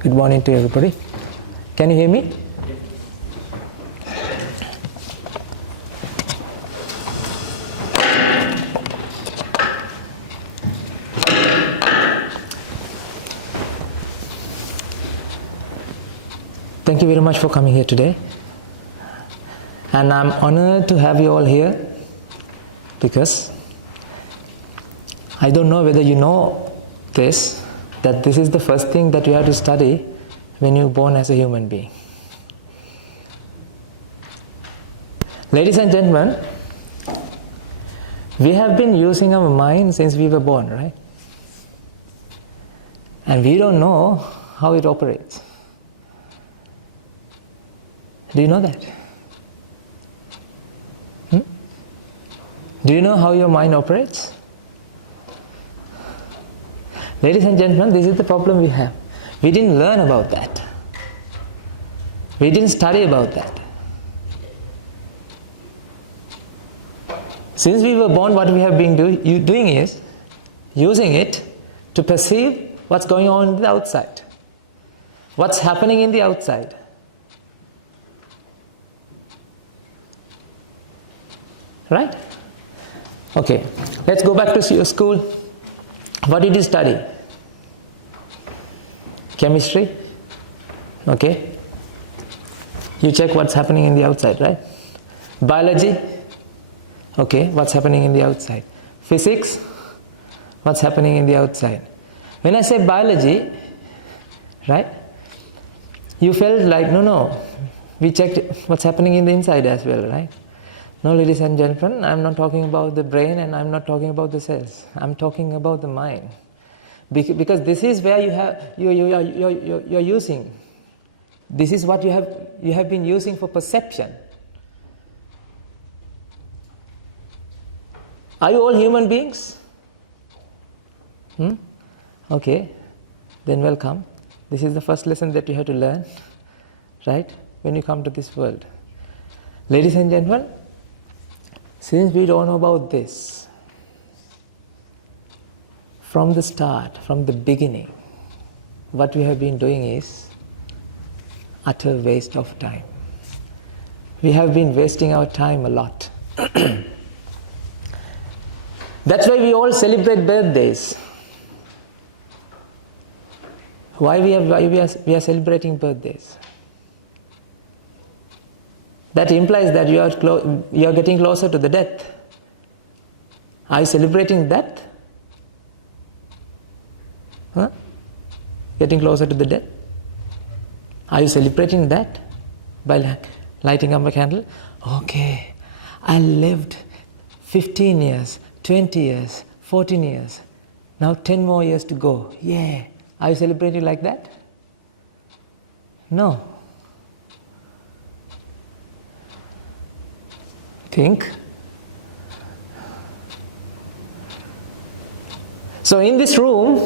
Good morning to everybody. Can you hear me? Thank you very much for coming here today. And I'm honored to have you all here because I don't know whether you know this, that this is the first thing that you have to study when you're born as a human being. Ladies and gentlemen, we have been using our mind since we were born, right? And we don't know how it operates. Do you know that? Do you know how your mind operates? Ladies and gentlemen, this is the problem we have. We didn't learn about that. We didn't study about that. Since we were born, what we have been doing is using it to perceive what's going on in the outside. What's happening in the outside. Right? Okay, let's go back to your school. What did you study? Chemistry? Okay. You check what's happening in the outside, right? Biology? Okay, what's happening in the outside? Physics? What's happening in the outside? When I say biology, right? You felt like, no, we checked what's happening in the inside as well, right? No, ladies and gentlemen, I'm not talking about the brain and I'm not talking about the cells. I'm talking about the mind. Because this is where you're using. This is what you have been using for perception. Are you all human beings? Okay, then welcome. This is the first lesson that you have to learn, right? When you come to this world. Ladies and gentlemen, since we don't know about this, from the start, from the beginning, what we have been doing is utter waste of time. We have been wasting our time a lot. That's why we all celebrate birthdays. Why we are celebrating birthdays? That implies that you are getting closer to the death. Are you celebrating death? Huh? Getting closer to the death? Are you celebrating that by lighting up a candle? Okay, I lived 15 years, 20 years, 14 years. Now 10 more years to go. Yeah. Are you celebrating like that? No. Think. So in this room,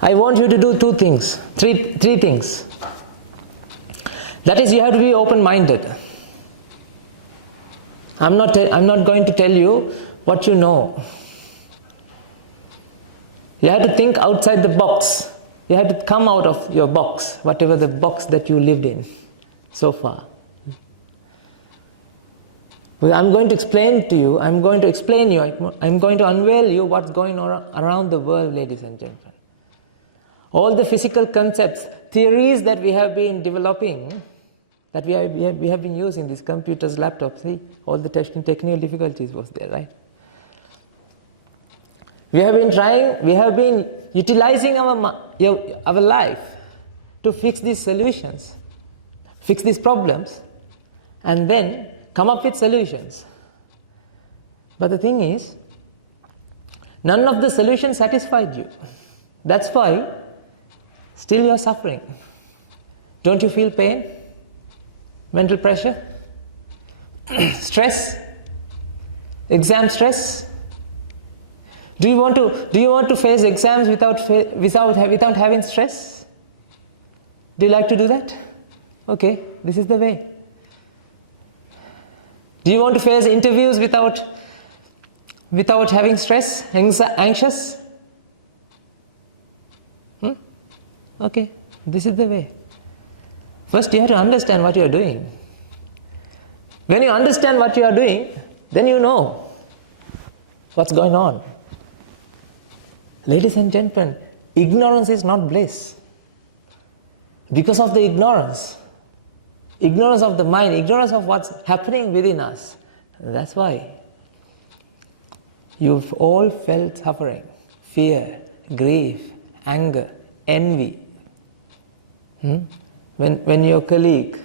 I want you to do two things, three things. That is, you have to be open-minded. I'm not going to tell you what you know. You have to think outside the box. You have to come out of your box, whatever the box that you lived in so far. I'm going to explain to you, I'm going to unveil you what's going on around the world, ladies and gentlemen. All the physical concepts, theories that we have been developing, that we have been using, these computers, laptops, see, all the technical difficulties was there, right? We have been utilizing our life to fix these solutions, fix these problems, and then come up with solutions. But the thing is, none of the solutions satisfied you. That's why still you are suffering. Don't you feel pain? Mental pressure? Stress? Exam stress? Do you want to face exams without having stress? Do you like to do that? Okay, this is the way. Do you want to face interviews without having stress, anxious? Okay, This is the way. First you have to understand what you are doing. When you understand what you are doing, then you know what's going on. Ladies and gentlemen, ignorance is not bliss. Because of the ignorance of the mind, ignorance of what's happening within us, that's why you've all felt suffering, fear, grief, anger, envy. When your colleague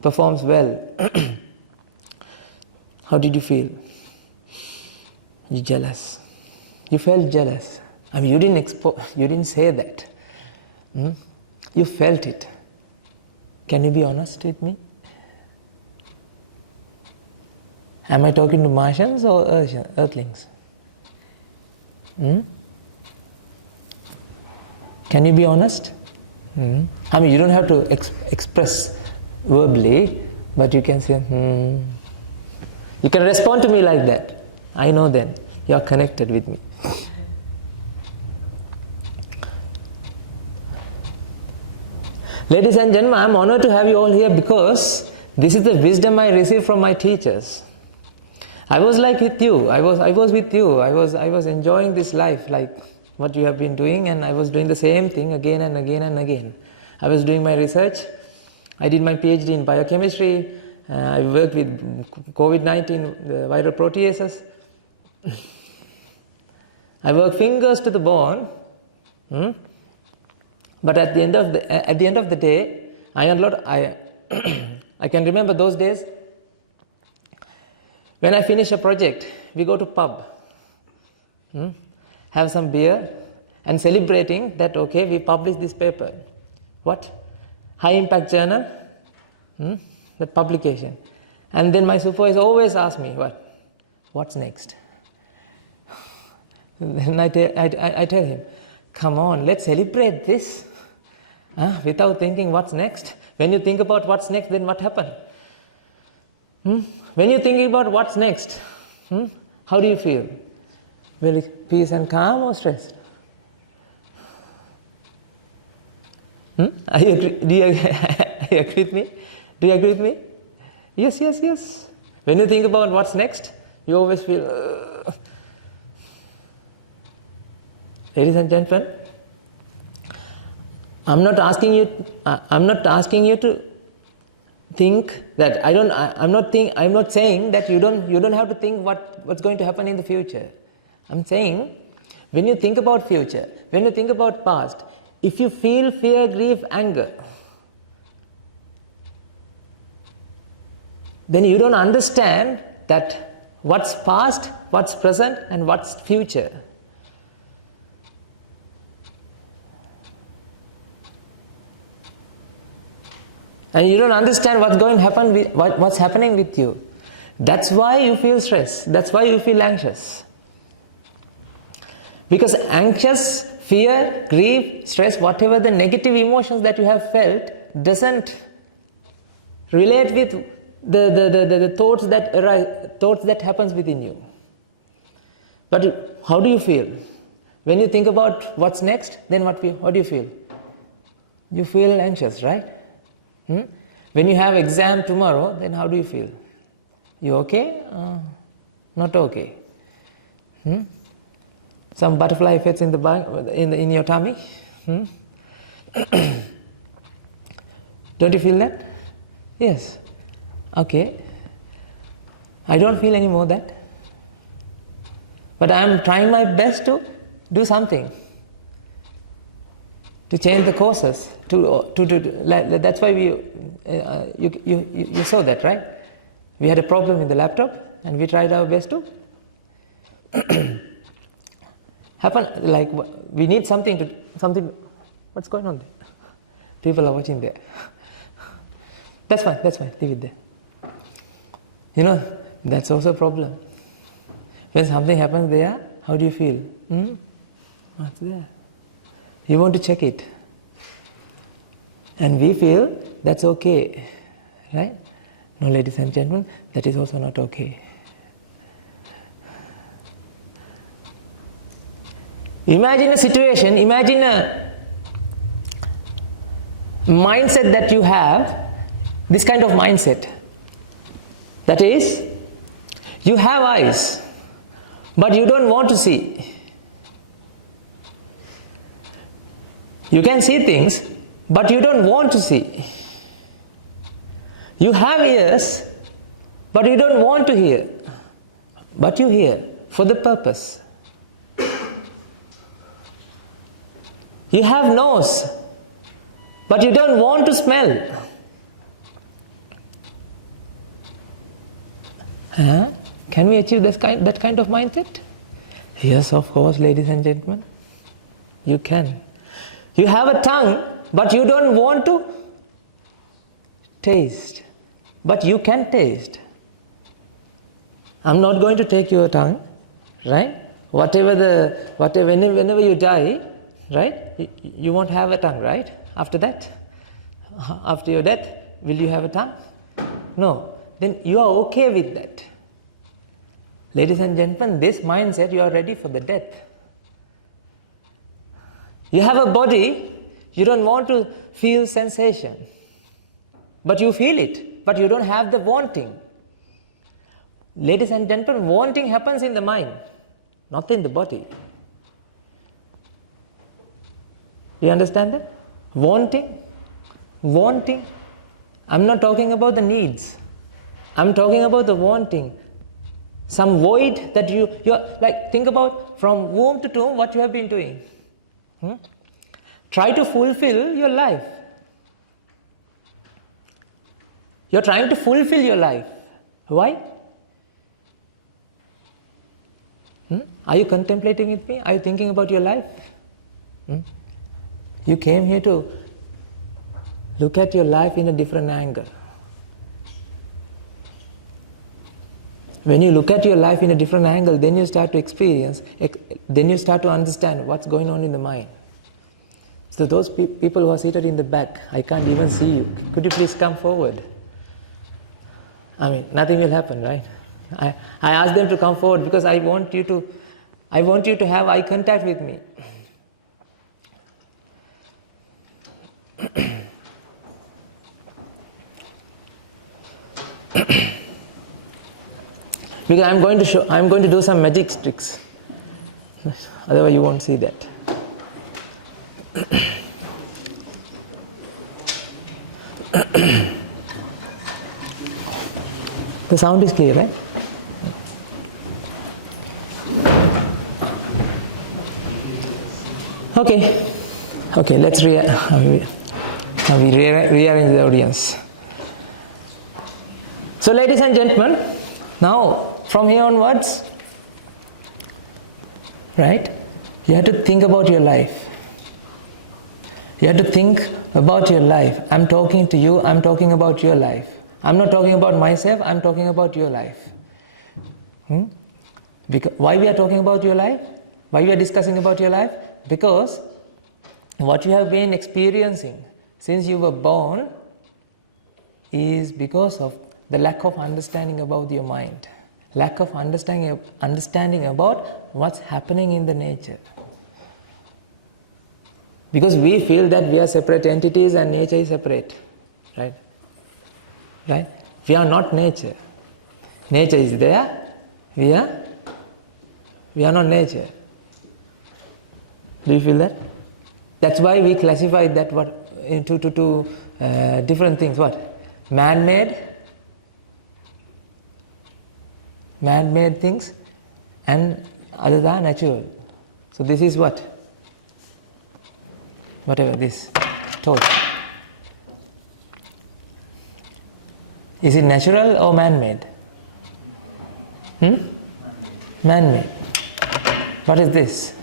performs well, how did you feel? You're jealous. You felt jealous. I mean, you didn't say that. You felt it. Can you be honest with me? Am I talking to Martians or Earthlings? Can you be honest? I mean, you don't have to express verbally, but you can say, You can respond to me like that. I know then you are connected with me. Ladies and gentlemen, I am honored to have you all here because this is the wisdom I received from my teachers. I was like with you. I was with you. I was enjoying this life like what you have been doing, and I was doing the same thing again and again and again. I was doing my research. I did my PhD in biochemistry. I worked with COVID-19, the viral proteases. I worked fingers to the bone. But at the end of the day, I can remember those days. When I finish a project, we go to pub, have some beer, and celebrating that, okay, we published this paper. What? High impact journal, the publication. And then my supervisor always asks me, what's next? Then I tell him, come on, let's celebrate this. Without thinking what's next. When you think about what's next, then what happened? When you're thinking about what's next, how do you feel? Very peace and calm or stressed? Do you agree with me? Do you agree with me? Yes. When you think about what's next, you always feel... Ladies and gentlemen, I'm not asking you to think that I'm not saying that you don't have to think what's going to happen in the future. I'm saying when you think about future, when you think about past, if you feel fear, grief, anger, then you don't understand that what's past, what's present, and what's future. And you don't understand what's happening with you. That's why you feel stress. That's why you feel anxious. Because anxious, fear, grief, stress, whatever the negative emotions that you have felt doesn't relate with the thoughts that arise, thoughts that happens within you. But how do you feel? When you think about what's next, then what do you feel? You feel anxious, right? When you have exam tomorrow, then how do you feel? You okay? Not okay. Some butterfly effects in your tummy. Don't you feel that? Yes. Okay. I don't feel any more that. But I am trying my best to do something. To change the courses, that's why you saw that, right? We had a problem with the laptop, and we tried our best to happen. Like we need something. What's going on there? People are watching there. That's fine. Leave it there. That's also a problem. When something happens there, how do you feel? What's there? You want to check it. And we feel that's okay. Right? No, ladies and gentlemen, that is also not okay. Imagine a situation, imagine mindset that you have, this kind of mindset, that is, you have eyes, but you don't want to see. You can see things, but you don't want to see. You have ears, but you don't want to hear. But you hear for the purpose. You have nose, but you don't want to smell. Can we achieve that kind of mindset? Yes, of course, ladies and gentlemen. You can. You have a tongue, but you don't want to taste. But you can taste. I'm not going to take your tongue, right? Whenever you die, right? You won't have a tongue, right? After that? After your death, will you have a tongue? No. Then you are okay with that. Ladies and gentlemen, this mindset, you are ready for the death. You have a body, you don't want to feel sensation. But you feel it, but you don't have the wanting. Ladies and gentlemen, wanting happens in the mind, not in the body. You understand that? Wanting. I'm not talking about the needs. I'm talking about the wanting. Some void that you're like, think about from womb to tomb what you have been doing. Try to fulfill your life. You're trying to fulfill your life. Why? Are you contemplating with me? Are you thinking about your life? You came here to look at your life in a different angle. When you look at your life in a different angle, then you start to experience, then you start to understand what's going on in the mind. So those people who are seated in the back, I can't even see you. Could you please come forward? I mean, nothing will happen, right? I asked them to come forward because I want you to have eye contact with me. Because I'm going to do some magic tricks. Otherwise you won't see that. The sound is clear, right? Okay, let's rearrange the audience. So ladies and gentlemen, now from here onwards, right, you have to think about your life. You have to think about your life. I'm talking to you, I'm talking about your life. I'm not talking about myself, I'm talking about your life. Why we are talking about your life? Why we are discussing about your life? Because what you have been experiencing since you were born is because of the lack of understanding about your mind. Lack of understanding about what's happening in the nature. Because we feel that we are separate entities and nature is separate. Right? Right? We are not nature. Nature is there. We are not nature. Do you feel that? That's why we classify that into two different things. What? Man-made things and others are natural. So this is what? Whatever this torch. Is it natural or man-made? Man-made. What is this?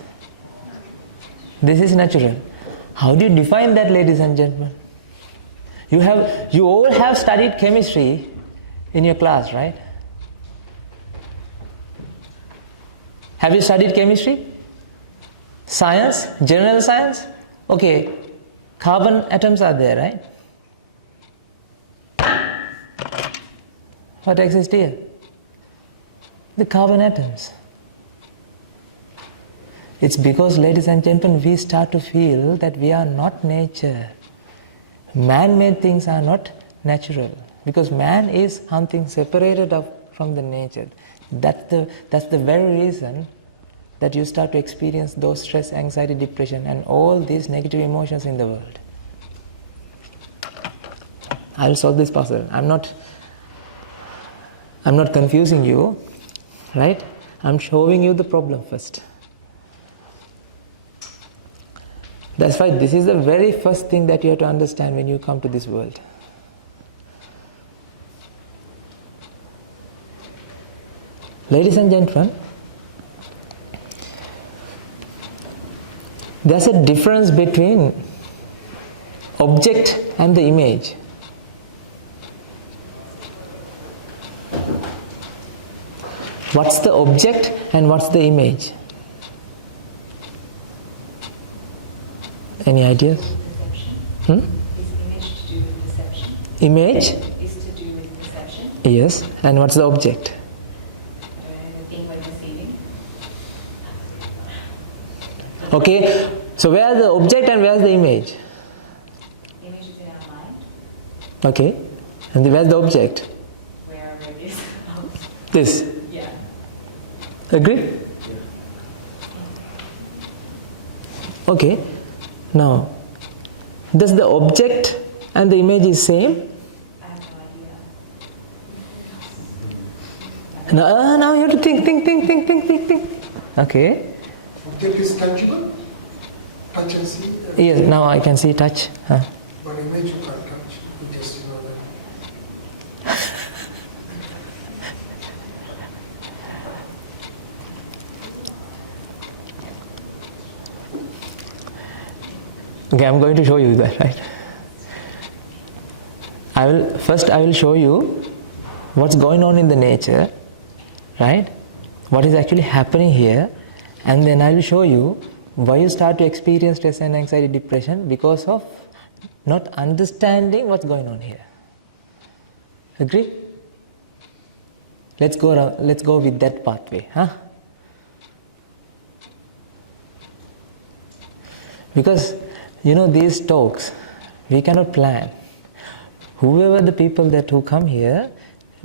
This is natural. How do you define that, ladies and gentlemen? You all have studied chemistry in your class, right? Have you studied chemistry? Science? General science? Okay, carbon atoms are there, right? What exists here? The carbon atoms. It's because, ladies and gentlemen, we start to feel that we are not nature. Man-made things are not natural, because man is something separated from the nature. That's the very reason that you start to experience those stress, anxiety, depression, and all these negative emotions in the world. I'll solve this puzzle. I'm not confusing you, right? I'm showing you the problem first. That's why this is the very first thing that you have to understand when you come to this world. Ladies and gentlemen, there's a difference between object and the image. What's the object and what's the image? Any ideas? Perception. Is image to do with perception? Image? Is to do with perception. Yes. And what's the object? Being by perceiving. Okay. So where's the object and where's the image? The image is in our mind. Okay. And where's the object? Wherever it is. This. Yeah. Agree? Okay. Now, does the object and the image is same? I have no idea. Now you have to think. Okay. Object is tangible? Touch and see? Yes, now I can see touch. But image you can't touch. You just know that. Okay, I'm going to show you that, right? I will show you what's going on in the nature, right? What is actually happening here, and then I will show you why you start to experience stress and anxiety, depression, because of not understanding what's going on here. Agree? Let's go with that pathway, huh? Because these talks, we cannot plan. Whoever the people who come here,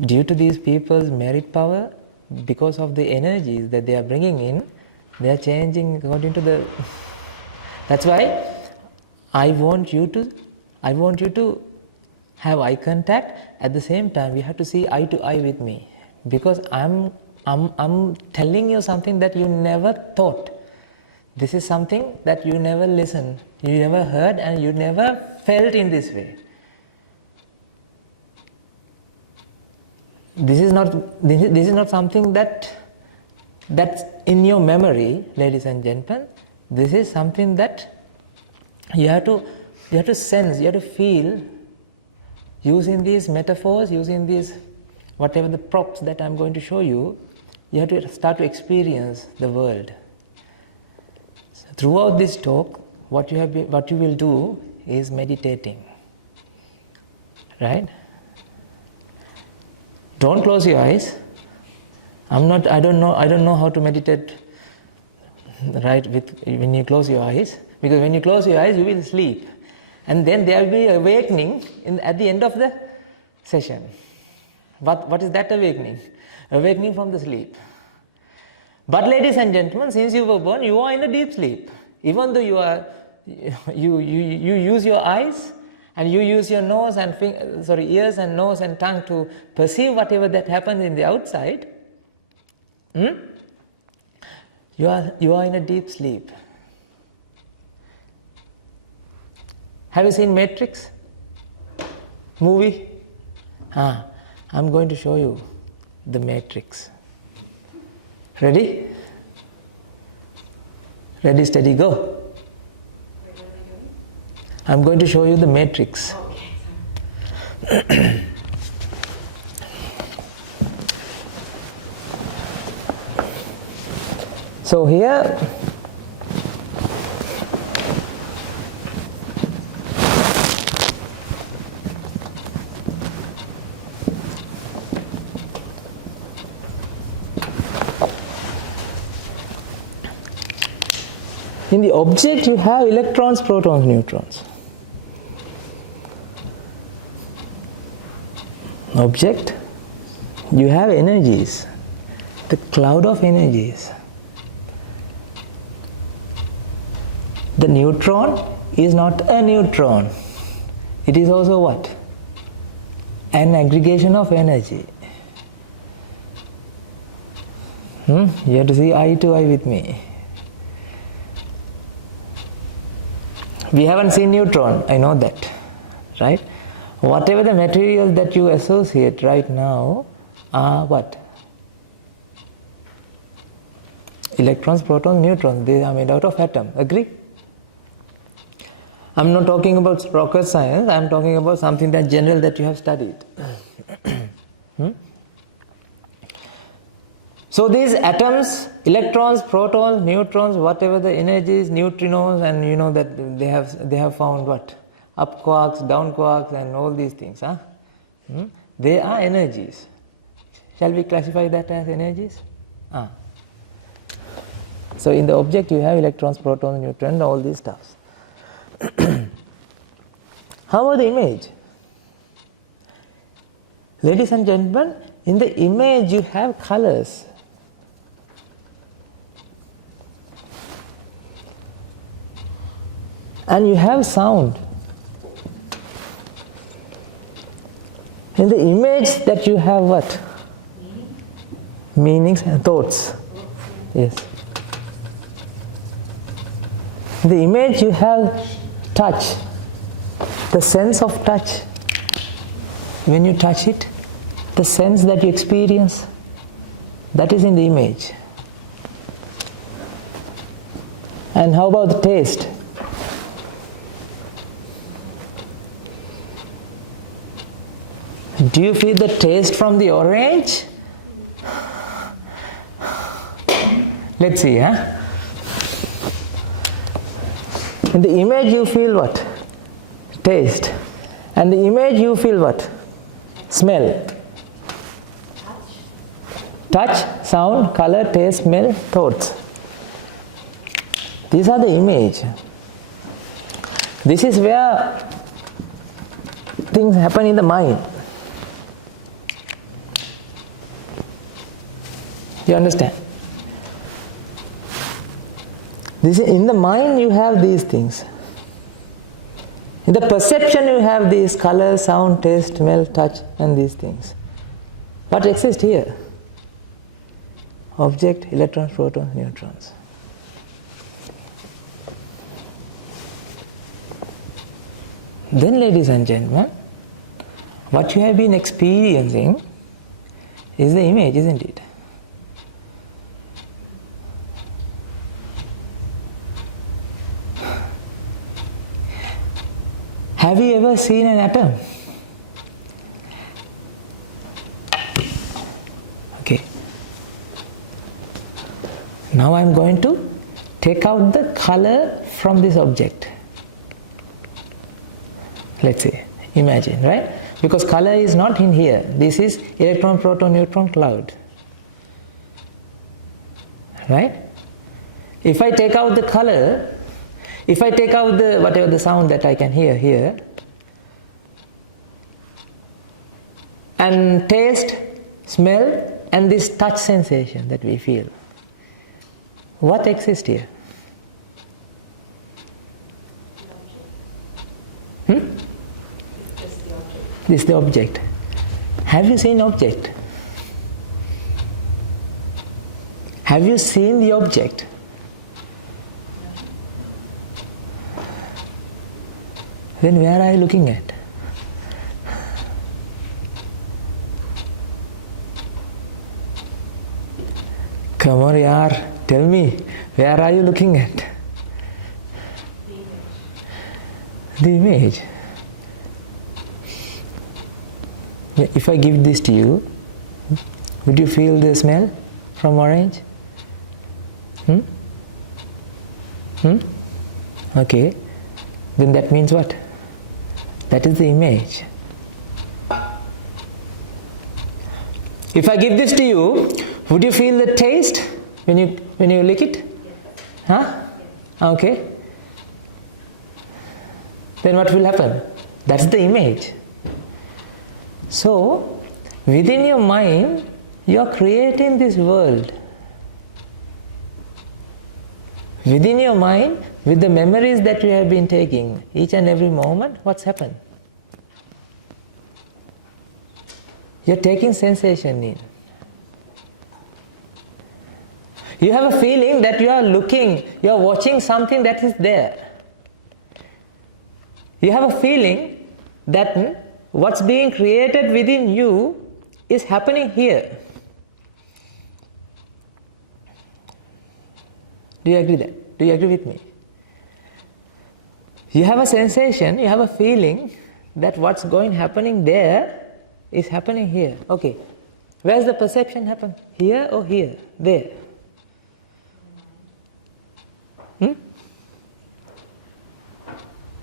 due to these people's merit power, because of the energies that they are bringing in, they are changing according to the... That's why I want you to have eye contact. At the same time, we have to see eye to eye with me, because I'm telling you something that you never thought. This is something that you never listened, you never heard, and you never felt in this way. This is not something that's in your memory, ladies and gentlemen. This is something that you have to sense, you have to feel, using these metaphors, using these whatever the props that I'm going to show you. You have to start to experience the world. Throughout this talk, what you will do is meditating, right? Don't close your eyes. I don't know how to meditate, right? When you close your eyes, because when you close your eyes, you will sleep, and then there will be awakening at the end of the session. What is that awakening? Awakening from the sleep. But ladies and gentlemen, since you were born, you are in a deep sleep. Even though you use your eyes and you use your ears and nose and tongue to perceive whatever that happens in the outside, you are in a deep sleep. Have you seen Matrix movie? I'm going to show you the Matrix. Ready? Ready, steady, go. I'm going to show you the Matrix. So here, in the object you have electrons, protons, neutrons. object, you have energies, the cloud of energies. The neutron is not a neutron. It is also what? An aggregation of energy. You have to see eye to eye with me. We haven't seen neutron, I know that, right? Whatever the materials that you associate right now are what? Electrons, protons, neutrons. They are made out of atom. Agree? I'm not talking about rocket science. I'm talking about something that general that you have studied. So these atoms, electrons, protons, neutrons, whatever the energies, neutrinos, and you know that they have found what? Up quarks, down quarks, and all these things. They are energies. Shall we classify that as energies? So in the object you have electrons, protons, neutrons, all these stuffs. How about the image? Ladies and gentlemen, in the image you have colors. And you have sound. In the image that you have what? Meanings and thoughts. Yes. In the image you have touch. The sense of touch. When you touch it, the sense that you experience, that is in the image. And how about the taste? Do you feel the taste from the orange? Let's see, In the image you feel what? Taste. And the image you feel what? Smell. Touch, sound, color, taste, smell, thoughts. These are the image. This is where things happen in the mind. You understand? In the mind you have these things. In the perception you have these color, sound, taste, smell, touch, and these things. What exists here? Object, electrons, protons, neutrons. Then, ladies and gentlemen, what you have been experiencing is the image, isn't it? Have you ever seen an atom? Okay. Now I am going to take out the color from this object. Let's say, imagine, right? Because color is not in here. This is electron, proton, neutron cloud. Right? If I take out the color, if I take out the whatever the sound that I can hear here, and taste, smell, and this touch sensation that we feel, what exists here? This is the object. Have you seen object? Have you seen the object? Then where are you looking at? Come on, yaar, tell me, where are you looking at? The image. If I give this to you, would you feel the smell from orange? Okay. Then that means what? That is the image. If I give this to you, would you feel the taste when you lick it? Huh? Okay. Then what will happen? That's the image. So, Within your mind, you are creating this world. Within your mind, with the memories that you have been taking, each and every moment, what's happened? You're taking sensation in. You have a feeling that you are looking, you are watching something that is there. You have a feeling that what's being created within you is happening here. Do you agree that? Do you agree with me? You have a sensation, you have a feeling that what's happening there is happening here. Okay. Where's the perception happen? Here or here? There.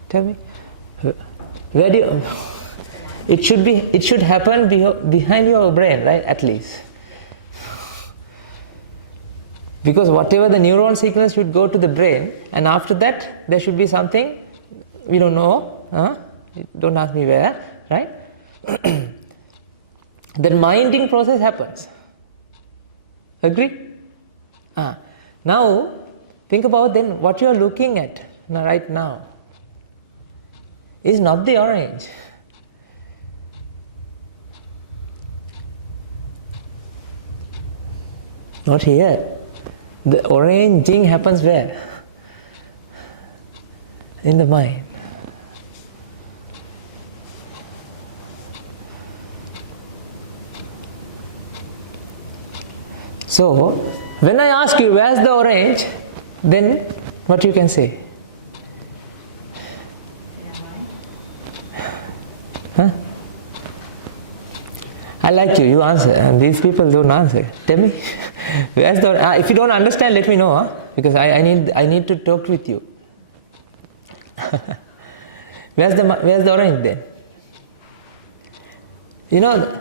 Tell me. Where do you, it should happen behind your brain, right? At least. Because whatever the neuron signals should go to the brain, and after that there should be something we don't know. Don't ask me where, right? That minding process happens. Agree? Now think about then what you are looking at right now is not the orange. Not here. The oranging happens where? In the mind. So, when I ask you where's the orange, then what you can say? I like you answer, and these people don't answer. Tell me, where's the? If you don't understand, let me know, because I need to talk with you. Where's the orange then? You know,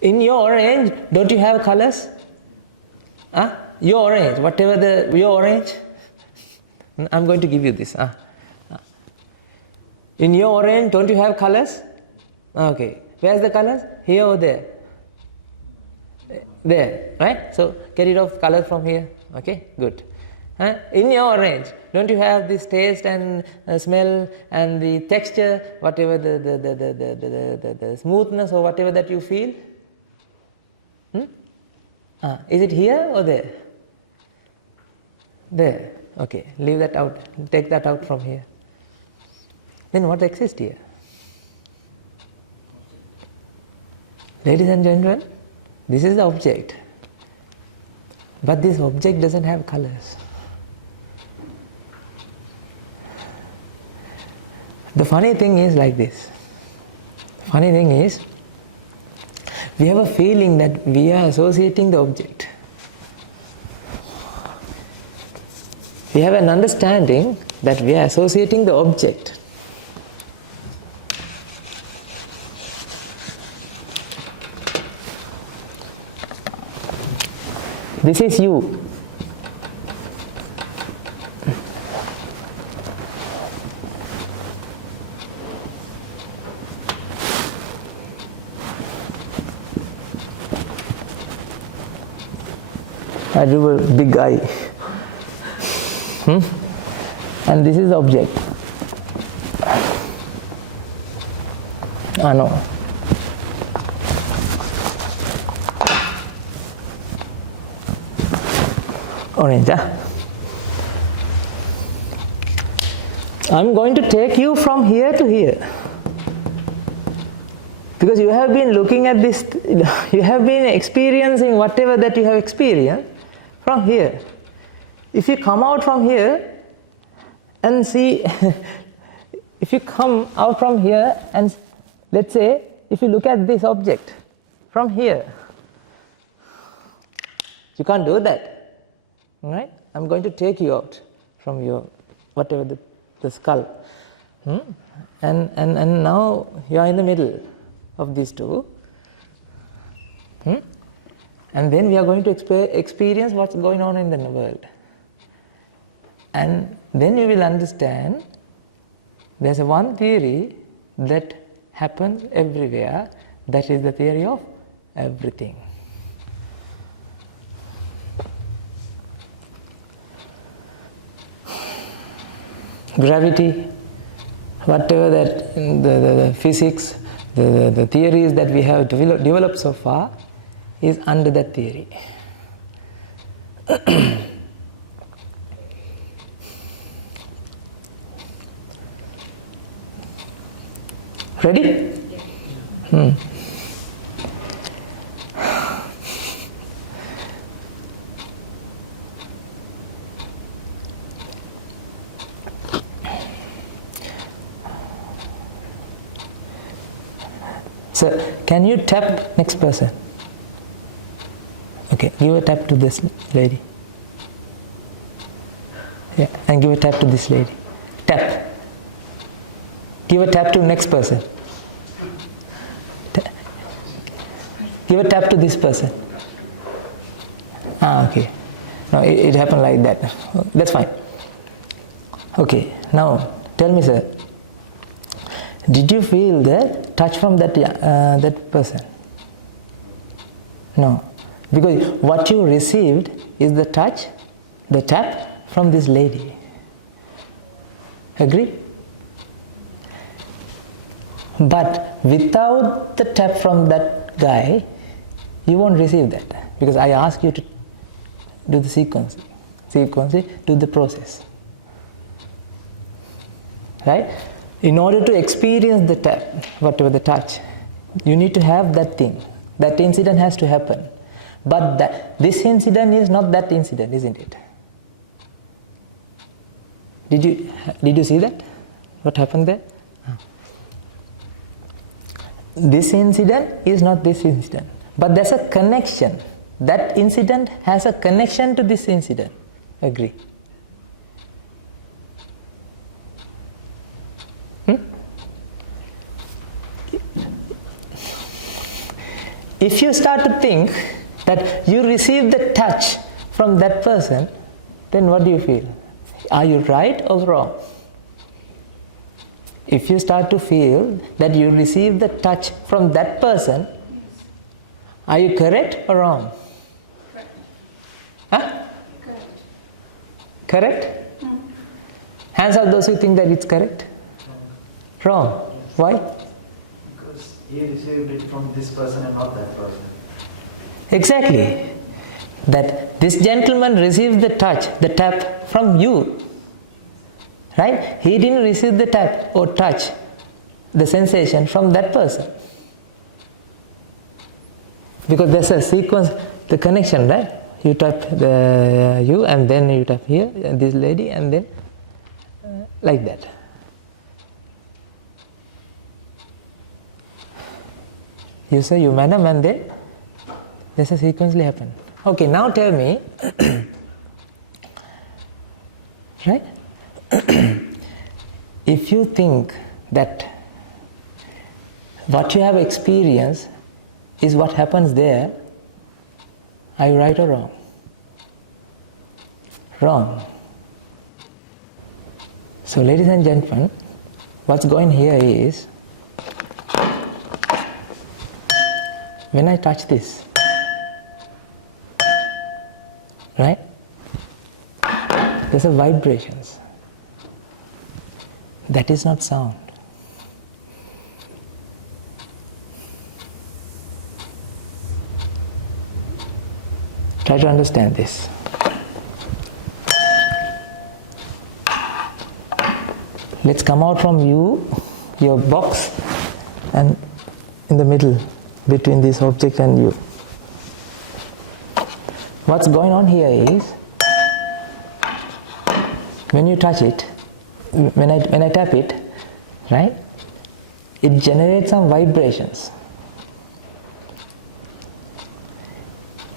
in your orange, don't you have colors? Your orange, your orange. I'm going to give you this. In your orange, don't you have colors? Okay. Where's the colors? Here or there? There, right? So get rid of color from here. Okay, good. In your orange, don't you have this taste and smell and the texture, whatever the smoothness or whatever that you feel? Is it here or there? There. Okay, leave that out. Take that out from here. Then what exists here? Ladies and gentlemen, this is the object. But this object doesn't have colors. The funny thing is like this. Funny thing is, we have a feeling that we are associating the object. We have an understanding that we are associating the object. This is you. I drew a big eye. And this is the object. No. Orange, I'm going to take you from here to here. Because you have been looking at this, you have been experiencing whatever that you have experienced from here. If you come out from here and see, if you come out from here and let's say, if you look at this object from here, you can't do that. Right? I'm going to take you out from your, whatever the skull. And now you are in the middle of these two. And then we are going to experience what's going on in the world. And then you will understand there's one theory that happens everywhere, that is the theory of everything. Gravity, whatever that the physics, the theories that we have developed so far is under that theory. Ready? So, can you tap next person? Okay, give a tap to this lady. Yeah, and give a tap to this lady. Tap. Give a tap to next person. Give a tap to this person. Okay. No, it happened like that. That's fine. Okay, now tell me, sir. Did you feel the touch from that person? No. Because what you received is the touch, the tap from this lady. Agree? But without the tap from that guy, you won't receive that. Because I ask you to do the sequence, do the process. Right? In order to experience the tap, whatever the touch, you need to have that thing. That incident has to happen. But this incident is not that incident, isn't it? Did you see that? What happened there? This incident is not this incident. But there's a connection. That incident has a connection to this incident. Agree? If you start to think that you receive the touch from that person, then what do you feel? Are you right or wrong? If you start to feel that you receive the touch from that person, are you correct or wrong? Correct. Correct? Hands up those who think that it's correct. Wrong. Why? Because he received it from this person and not that person. Exactly. That this gentleman received the touch, the tap from you. Right? He didn't receive the tap or touch, the sensation from that person. Because there's a sequence, the connection, right? You tap you and then you tap here, this lady, and then like that. You say you madam, and then there's a sequentially happen. Okay, now tell me, right? If you think that what you have experienced is what happens there, are you right or wrong? Wrong. So ladies and gentlemen, what's going here is, when I touch this, right, there's a vibrations. That is not sound. Try to understand this. Let's come out from you, your box, and in the middle between this object and you. What's going on here is, when you touch it, when I tap it, right, it generates some vibrations.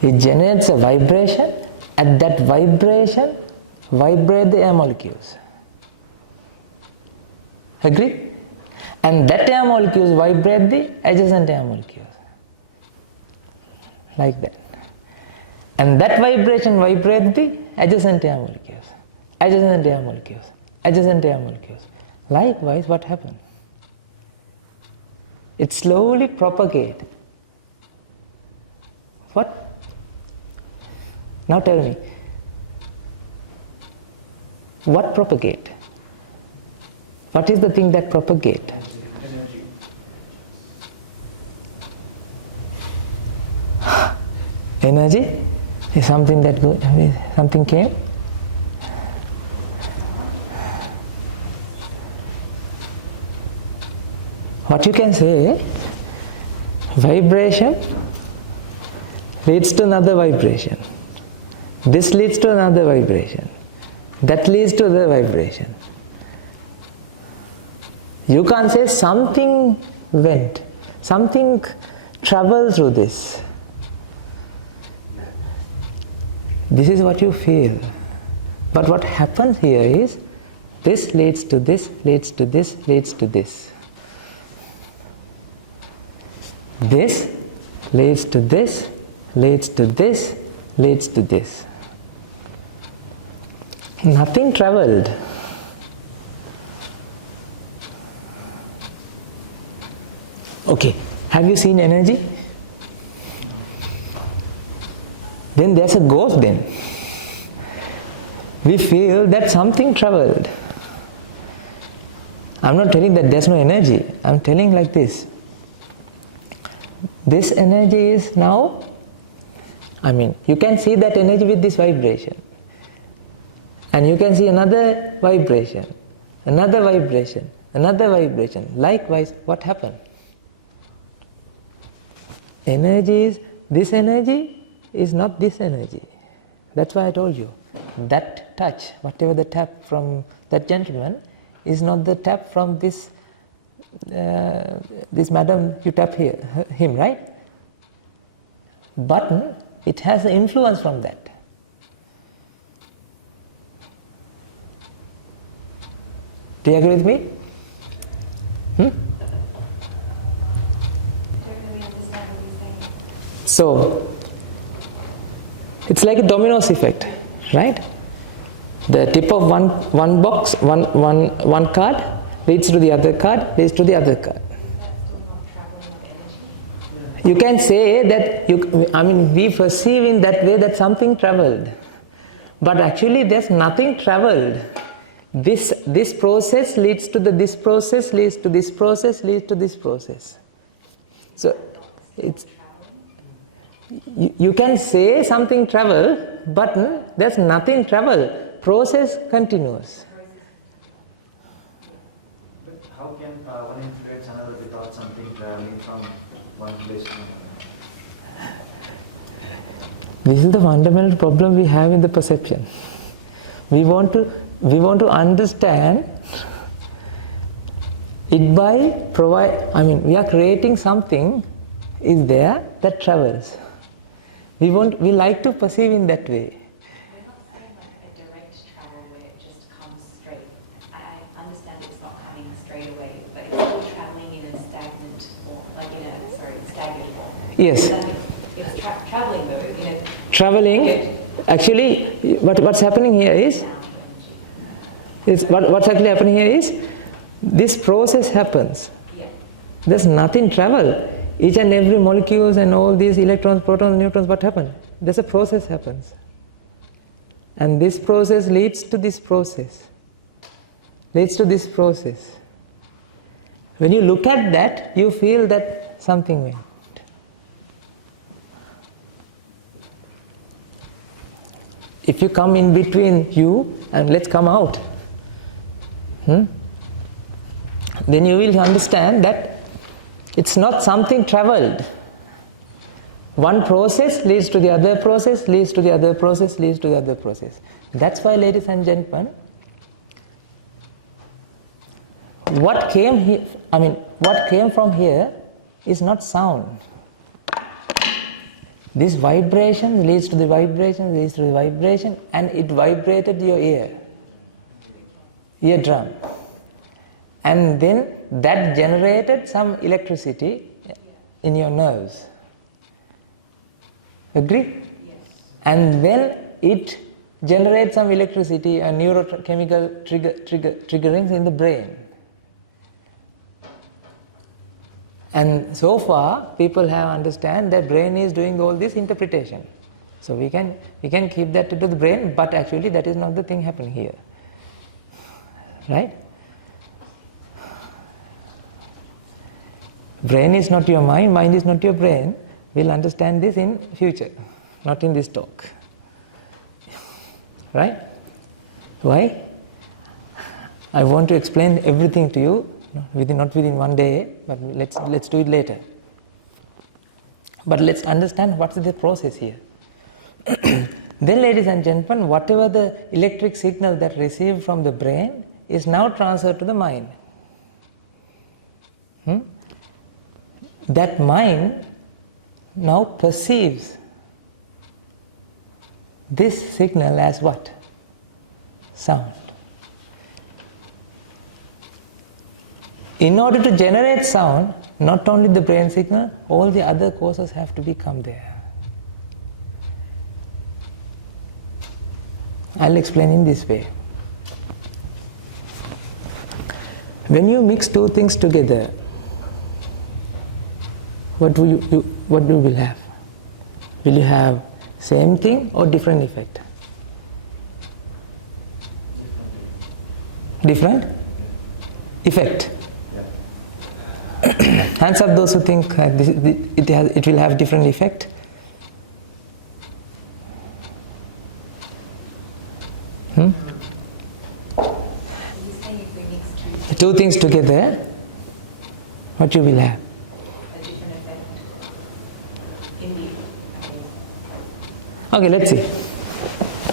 It generates a vibration. At that vibration, vibrate the air molecules. Agree? And that air molecules vibrate the adjacent air molecules. Like that. And that vibration vibrates the adjacent air molecules. Adjacent air molecules. Adjacent air molecules. Likewise, what happens? It slowly propagates. What? Now tell me. What propagate? What is the thing that propagate? Energy. Energy is something that something came. What you can say, vibration leads to another vibration. This leads to another vibration. That leads to another vibration. You can't say something went, something traveled through this. This is what you feel. But what happens here is, this leads to this, leads to this, leads to this. This leads to this, leads to this, leads to this. Nothing traveled. Okay, have you seen energy? Then there's a ghost then. We feel that something traveled. I'm not telling that there's no energy. I'm telling like this. This energy is now, you can see that energy with this vibration. And you can see another vibration, another vibration, another vibration. Likewise, what happened? This energy is not this energy. That's why I told you. That touch, whatever the tap from that gentleman, is not the tap from this madam you tap here, him, right? But it has an influence from that. Do you agree with me? I don't really understand what you're saying. So, it's like a dominoes effect, right? The tip of one box, one card leads to the other card, leads to the other card. That's still not traveling of energy. You can say that, we perceive in that way that something traveled. But actually there's nothing traveled. This process leads to this process, leads to this process, leads to this process. So, it's... You can say something travel, but there's nothing travel. Process continues. But how can one influence another without something traveling from one place to another? This is the fundamental problem we have in the perception. We want to understand it by we are creating something is there that travels. We like to perceive in that way. We're not saying like a direct travel where it just comes straight. I understand it's not coming straight away, but it's still traveling in a stagnant form, staggered form. Yes. It's traveling though in a Traveling, actually, what's happening here is, what's actually happening here is, this process happens. Yeah. There's nothing travel. Each and every molecules and all these electrons, protons, neutrons, what happen? There's a process happens. And this process leads to this process. Leads to this process. When you look at that, you feel that something went. If you come in between you and let's come out, then you will understand that it's not something traveled. One process leads to the other process, leads to the other process, leads to the other process. That's why, ladies and gentlemen, what came from here is not sound. This vibration leads to the vibration, leads to the vibration, and it vibrated your eardrum. And then that generated some electricity in your nerves. Agree? Yes. And then it generates some electricity and neurochemical triggerings in the brain. And so far, people have understand that brain is doing all this interpretation. So we can keep that to the brain, but actually that is not the thing happening here. Right? Brain is not your mind is not your brain. We'll understand this in future, not in this talk. Right? Why? I want to explain everything to you, not within one day, but let's do it later. But let's understand what's the process here. Then, ladies and gentlemen, whatever the electric signal that received from the brain is now transferred to the mind. That mind now perceives this signal as what? Sound. In order to generate sound, not only the brain signal, all the other causes have to become there. I'll explain in this way. When you mix two things together, what you will have? Will you have same thing or different effect? Different effect. Hands up those who think it will have different effect. Two things together, what you will have? A different effect. Indeed. Okay, let's see.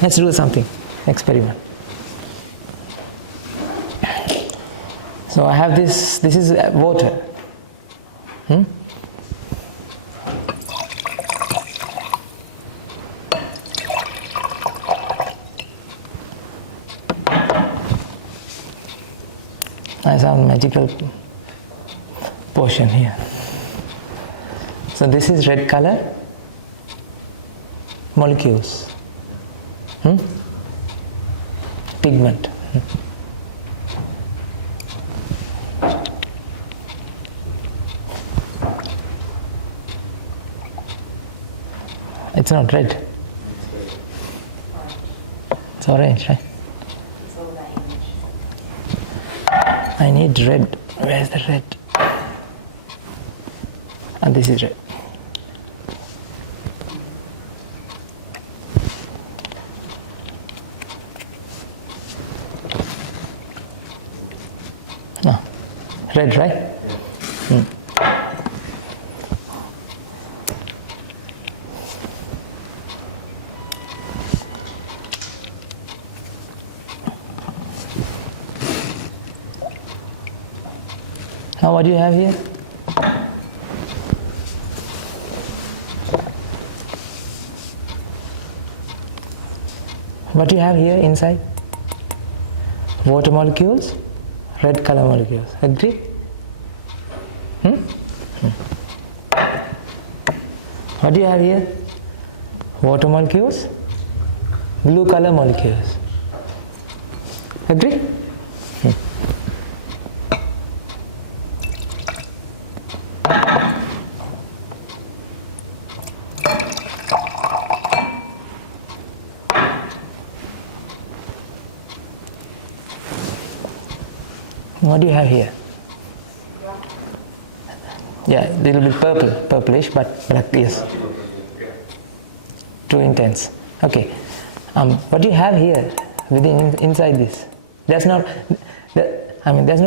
Let's do something. Experiment. So I have this is water. I some magical potion here. So this is red color molecules. Pigment. It's not red. It's orange, right? It's all that image. I need red. Where's the red? And this is red. No. Red, right? Now what do you have here? What do you have here inside? Water molecules, red color molecules. Agree? What do you have here? Water molecules, blue color molecules. Agree? What do you have here? Yeah, a little bit purplish, but black, yes. Too intense. Okay. What do you have here inside this? There's no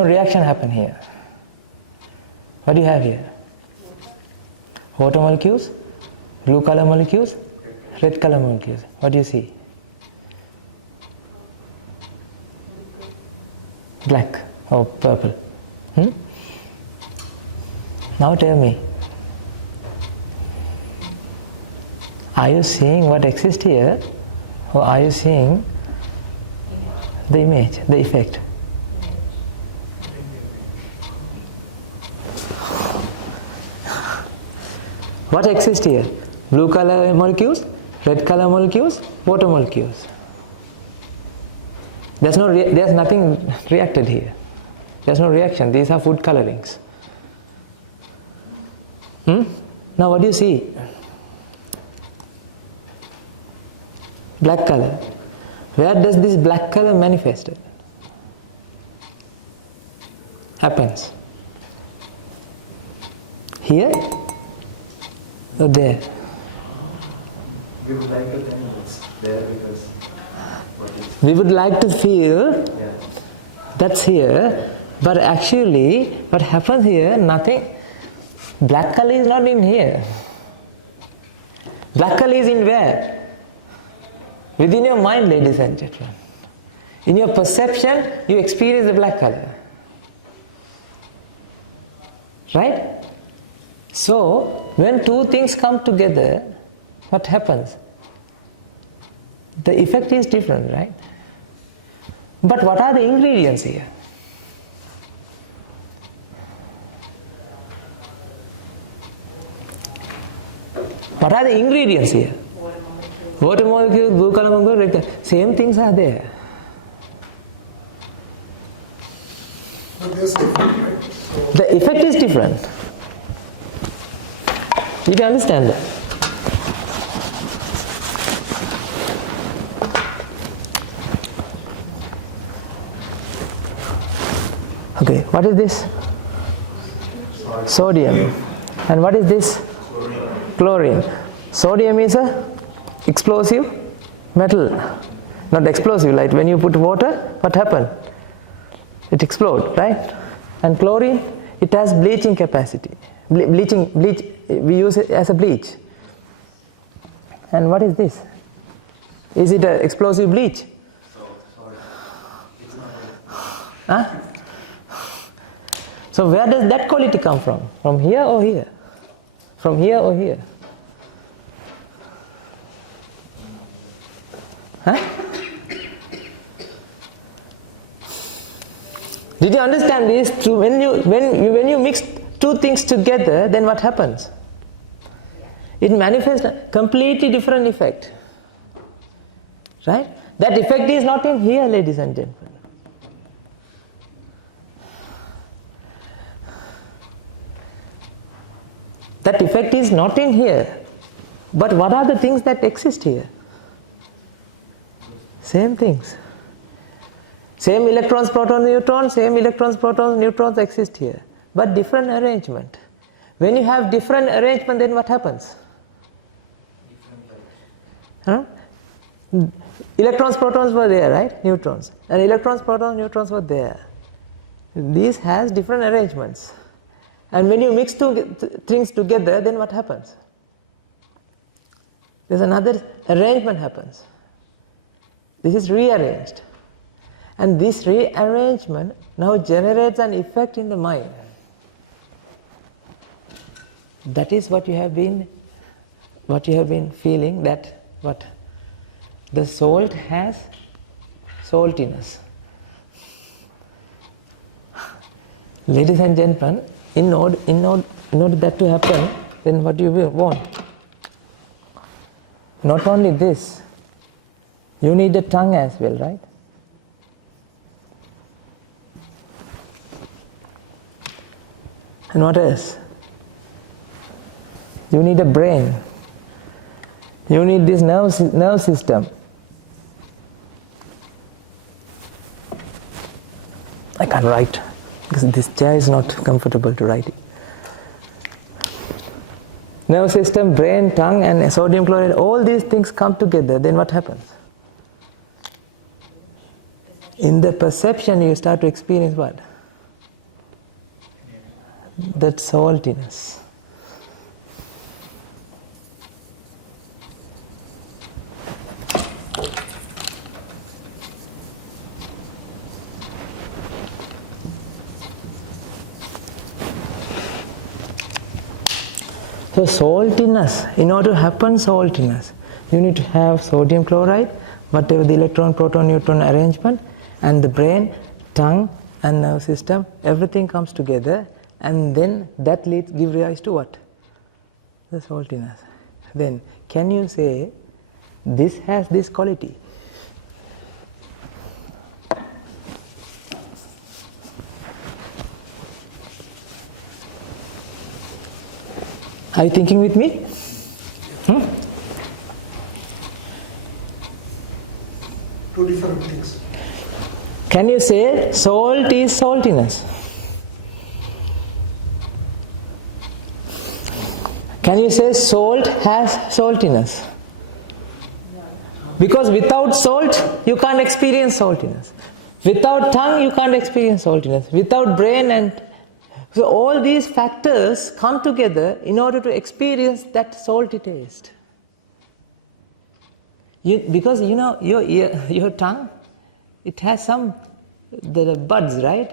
reaction happen here. What do you have here? Water molecules, blue color molecules, red color molecules. What do you see? Black or purple. Now tell me, are you seeing what exists here, or are you seeing the image, the effect? What exists here? Blue color molecules, red color molecules, water molecules. There's nothing reacted here. There's no reaction. These are food colorings. Now what do you see? Black color. Where does this black color manifest? Happens? Here or there? We would like to think it's there because what is We would like to feel yeah. that's here, but actually what happens here, nothing. Black color is not in here. Black color is in where? Within your mind, ladies and gentlemen. In your perception, you experience the black color. Right? So, when two things come together, what happens? The effect is different, right? But what are the ingredients here? What are the ingredients here? Water molecule, blue color molecule, red color. Same things are there. But there's a different, right? So The effect is different. Did you understand that? Okay, what is this? Sodium. And what is this? Chlorine. Sodium is a explosive metal. Not explosive, like when you put water, what happens? It explodes, right? And chlorine, it has bleaching capacity. Bleach, we use it as a bleach. And what is this? Is it an explosive bleach? Huh? So where does that quality come from? From here or here? From here or here? Huh? Did you understand this? When you mix two things together, then what happens? It manifests a completely different effect. Right? That effect is not in here, ladies and gentlemen. That effect is not in here. But what are the things that exist here? Same things. Same electrons, protons, neutrons, same electrons, protons, neutrons exist here. But different arrangement. When you have different arrangement, then what happens? Huh? Electrons, protons were there, right? Neutrons. And electrons, protons, neutrons were there. These has different arrangements. And when you mix two things together, then what happens? There's another arrangement happens. This is rearranged. And this rearrangement now generates an effect in the mind. That is what you have been feeling, that what? The salt has saltiness. Ladies and gentlemen, in order that to happen, then what do you want? Not only this, you need a tongue as well, right? And what else? You need a brain. You need this nerve system. I can't write because this chair is not comfortable to write it. Nerve system, brain, tongue, and sodium chloride, all these things come together, then what happens? In the perception, you start to experience what? That saltiness. So saltiness, in order to happen saltiness, you need to have sodium chloride, whatever the electron, proton, neutron arrangement, and the brain, tongue, and nerve system, everything comes together, and then that give rise to what? The saltiness. Then, can you say, this has this quality? Are you thinking with me? Two different things. Can you say salt is saltiness? Can you say salt has saltiness? Because without salt, you can't experience saltiness. Without tongue, you can't experience saltiness. Without brain and... So all these factors come together in order to experience that salty taste. Because you know, your tongue, it has the buds, right?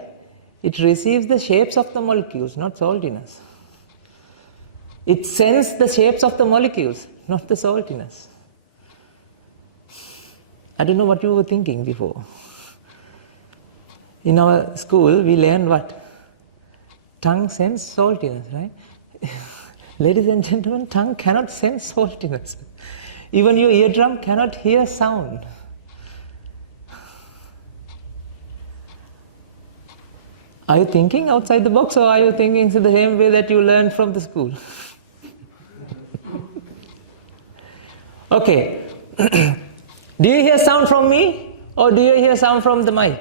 It receives the shapes of the molecules, not saltiness. It senses the shapes of the molecules, not the saltiness. I don't know what you were thinking before. In our school, we learned what? Tongue senses saltiness, right? Ladies and gentlemen, tongue cannot sense saltiness. Even your eardrum cannot hear sound. Are you thinking outside the box, or are you thinking the same way that you learned from the school? Okay. Do you hear sound from me, or do you hear sound from the mic?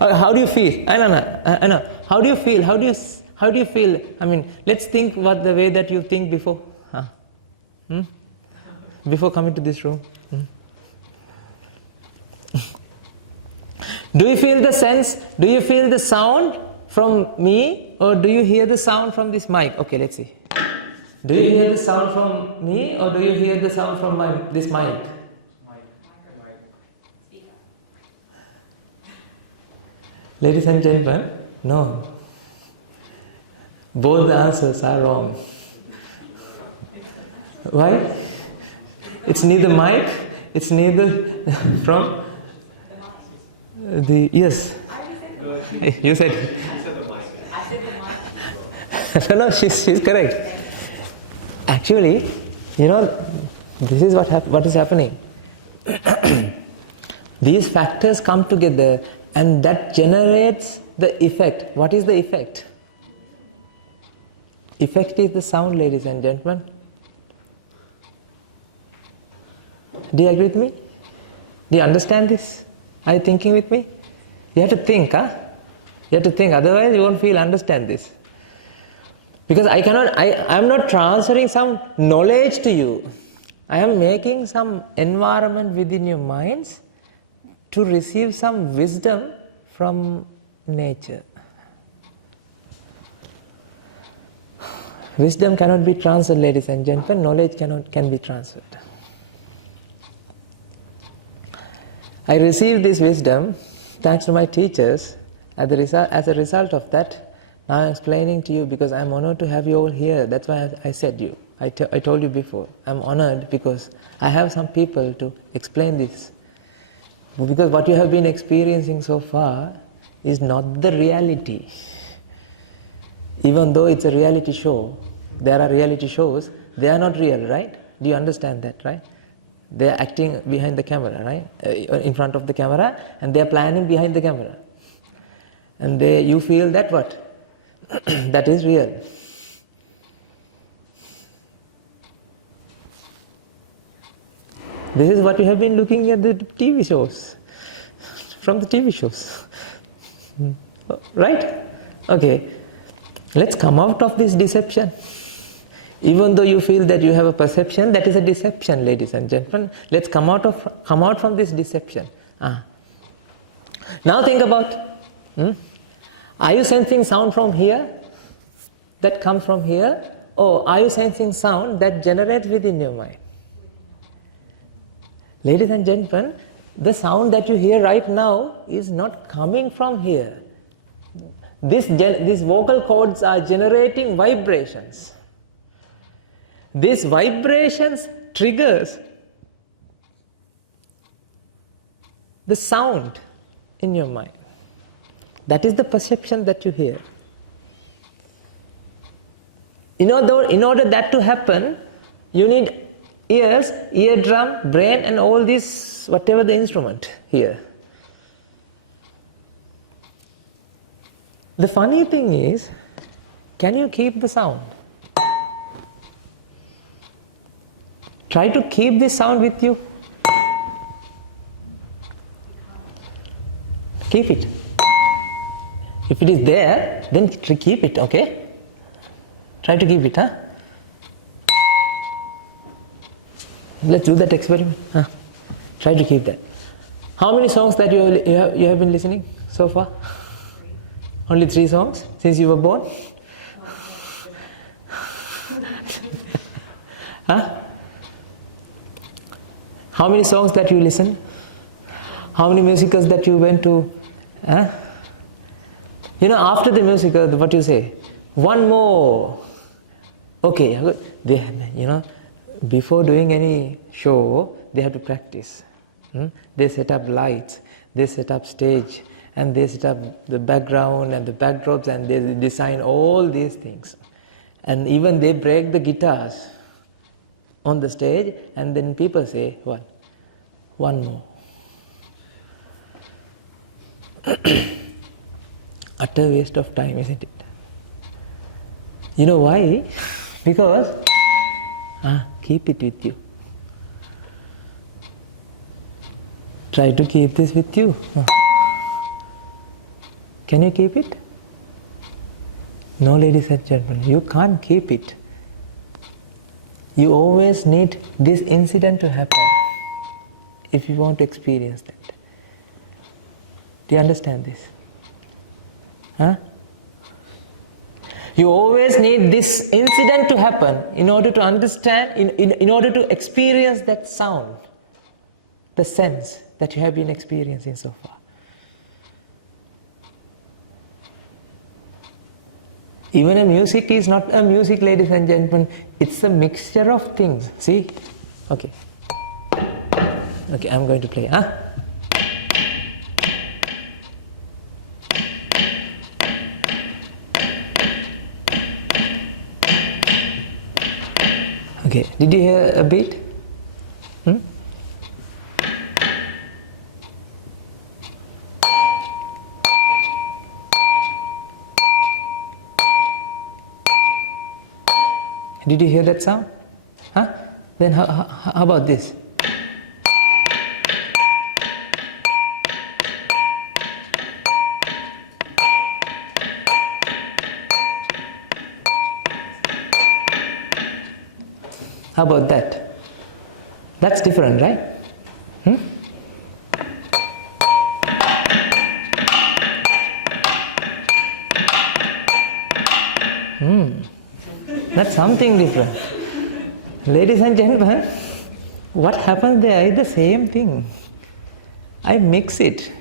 How do you feel? I know. How do you feel? How do you feel? I mean, let's think what the way that you think before. Before coming to this room. Do you feel the sense? Do you feel the sound from me, or do you hear the sound from this mic? Okay, let's see. Do you hear the sound from me, or do you hear the sound from this mic? Ladies and gentlemen, no. Both the answers are wrong. Why? It's neither mic, it's neither from the... Yes. You said... I said the mic. No, she's correct. Actually, you know, this is what is happening. These factors come together and that generates the effect. What is the effect? Effect is the sound, ladies and gentlemen. Do you agree with me? Do you understand this? Are you thinking with me? You have to think, You have to think, otherwise you won't understand this. Because I am not transferring some knowledge to you. I am making some environment within your minds to receive some wisdom from nature. Wisdom cannot be transferred, ladies and gentlemen. Knowledge can be transferred. I received this wisdom thanks to my teachers. As a result of that, now I am explaining to you because I am honored to have you all here. That's why I said you. I told you before. I am honored because I have some people to explain this. Because what you have been experiencing so far is not the reality. Even though it's a reality show, there are reality shows, they are not real, right? Do you understand that, right? They are acting behind the camera, right? In front of the camera, and they are planning behind the camera. And you feel that what? That is real. This is what you have been looking at the TV shows. From the TV shows. Right? Okay. Let's come out of this deception. Even though you feel that you have a perception, that is a deception, ladies and gentlemen. Let's come out from this deception. Now think about, are you sensing sound from here? That comes from here? Or are you sensing sound that generates within your mind? Ladies and gentlemen, the sound that you hear right now is not coming from here. These vocal cords are generating vibrations. These vibrations triggers the sound in your mind. That is the perception that you hear. In order that to happen, you need ears, eardrum, brain, and all this, whatever the instrument here. The funny thing is, can you keep the sound? Try to keep this sound with you. Keep it. If it is there, then keep it, okay? Try to keep it, huh? Let's do that experiment. Huh? Try to keep that. How many songs that you have been listening so far? 3. Only 3 songs since you were born? Huh? How many songs that you listen? How many musicals that you went to? Huh? You know, after the musical, what you say? One more. Okay, they, you know, before doing any show, they have to practice. They set up lights, they set up stage, and they set up the background and the backdrops, and they design all these things. And even they break the guitars on the stage, and then people say, what? One more. Utter waste of time, isn't it? You know why? Because keep it with you. Try to keep this with you. Can you keep it? No, ladies and gentlemen, you can't keep it. You always need this incident to happen if you want to experience that. Do you understand this? Huh? You always need this incident to happen in order to understand, in order to experience that sound, the sense that you have been experiencing so far. Even a music is not a music, ladies and gentlemen. It's a mixture of things. See? Okay. Okay, I'm going to play. Huh? Okay, did you hear a beat? Did you hear that sound? Huh? Then how about this? How about that? That's different, right? That's something different. Ladies and gentlemen, what happens there is the same thing. I mix it.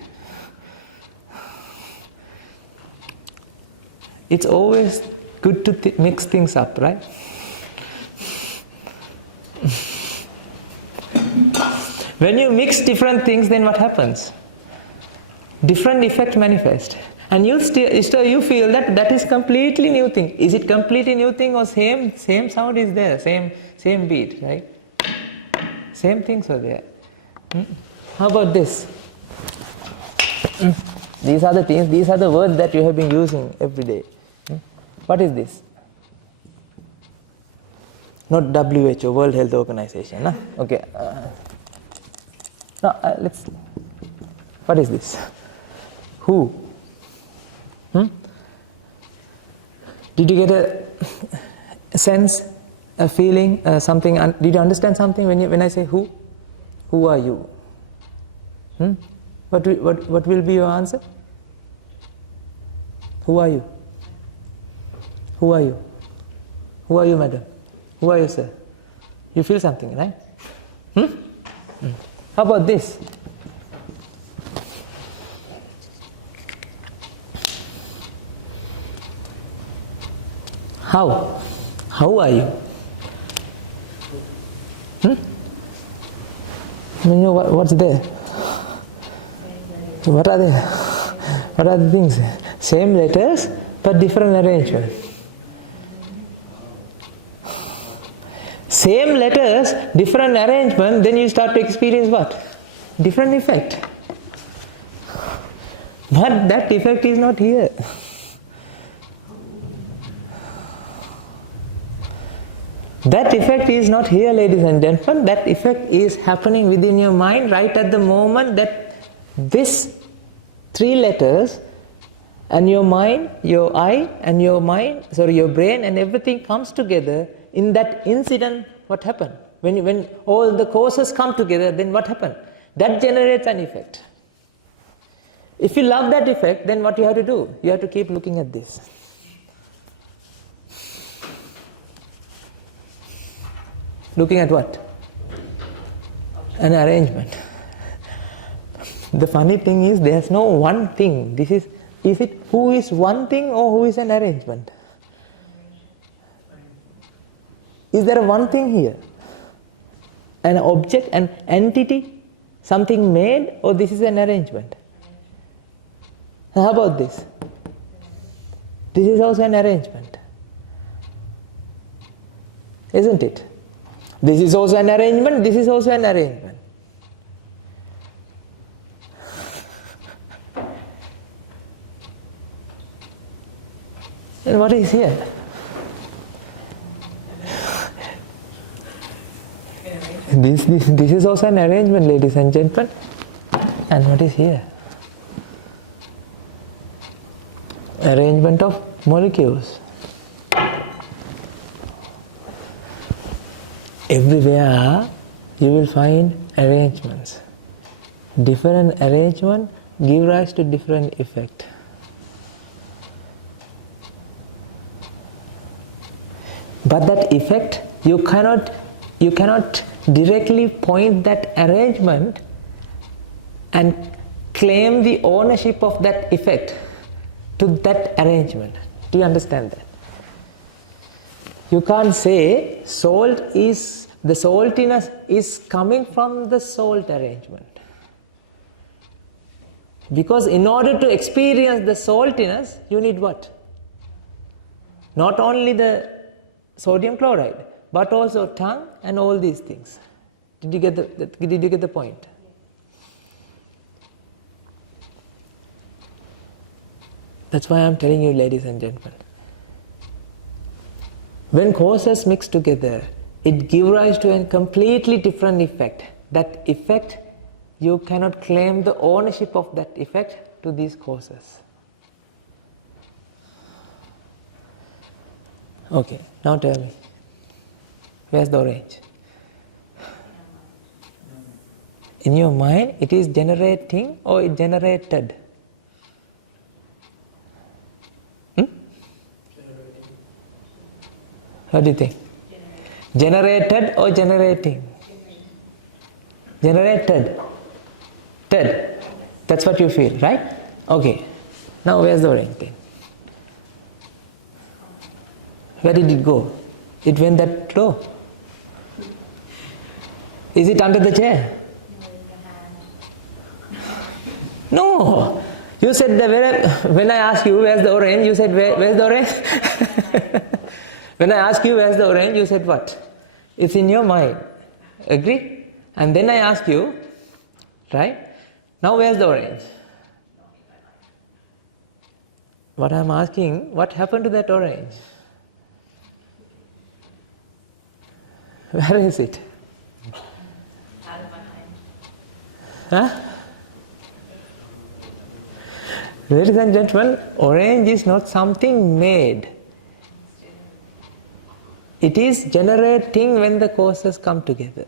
It's always good to mix things up, right? When you mix different things, then what happens? Different effect manifest. And you feel that is completely new thing. Is it completely new thing or same sound is there, same beat, right? Same things are there. How about this? These are the things, these are the words that you have been using every day. What is this? Not WHO, World Health Organization. Huh? Okay. Let's. What is this? Who? Did you get a sense, a feeling, something? Did you understand something when I say who? Who are you? What will be your answer? Who are you? Who are you? Who are you, madam? Who are you, sir? You feel something, right? How about this? How? How are you? You know what's there? What are they? What are the things? Same letters, but different arrangement. Same letters, different arrangement, then you start to experience what? Different effect. But that effect is not here. That effect is not here, ladies and gentlemen. That effect is happening within your mind right at the moment that this 3 letters and your mind, your eye and your mind, your brain and everything comes together. In that incident, what happened? When all the causes come together, then what happened? That generates an effect. If you love that effect, then what you have to do? You have to keep looking at this. Looking at what? An arrangement. The funny thing is, there's no one thing. Is it who is one thing or who is an arrangement? Is there a one thing here? An object, an entity, something made, or this is an arrangement? How about this? This is also an arrangement. Isn't it? This is also an arrangement, this is also an arrangement. And what is here? This is also an arrangement, ladies and gentlemen. And what is here? Arrangement of molecules. Everywhere you will find arrangements. Different arrangement give rise to different effect. But that effect, you cannot directly point that arrangement and claim the ownership of that effect to that arrangement. Do you understand that? You can't say the saltiness is coming from the salt arrangement. Because in order to experience the saltiness, you need what? Not only the sodium chloride, but also tongue and all these things. Did you get the point? That's why I'm telling you, ladies and gentlemen. When causes mix together, it gives rise to a completely different effect. That effect, you cannot claim the ownership of that effect to these causes. Okay, now tell me, where's the orange? In your mind, it is generating or it generated? What do you think? Generated or generating? Generated. Ted. That's what you feel, right? Okay. Now where's the orange thing? Where did it go? It went that low. Is it under the chair? No. You said that when I asked you where's the orange, you said where's the orange? When I asked you where's the orange, you said what? It's in your mind. Agree? And then I asked you, right? Now where's the orange? What I'm asking, what happened to that orange? Where is it? Out of my mind. Huh? Ladies and gentlemen, orange is not something made. It is generating when the causes come together.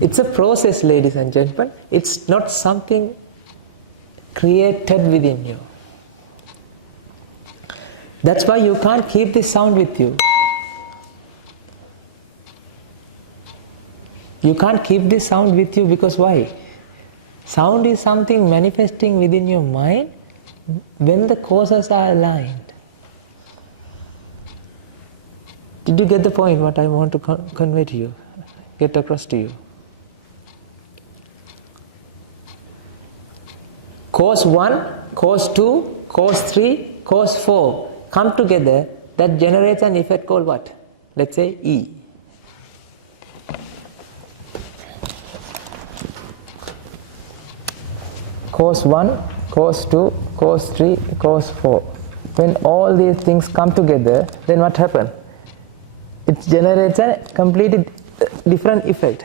It's a process, ladies and gentlemen. It's not something created within you. That's why you can't keep this sound with you. You can't keep this sound with you because why? Sound is something manifesting within your mind when the causes are aligned. Did you get the point what I want to convey to you, get across to you? Cause 1, cause 2, cause 3, cause 4 come together, that generates an effect called what? Let's say E. Cause 1, cause 2, cause 3, cause 4. when all these things come together, then what happens? It generates a completely different effect.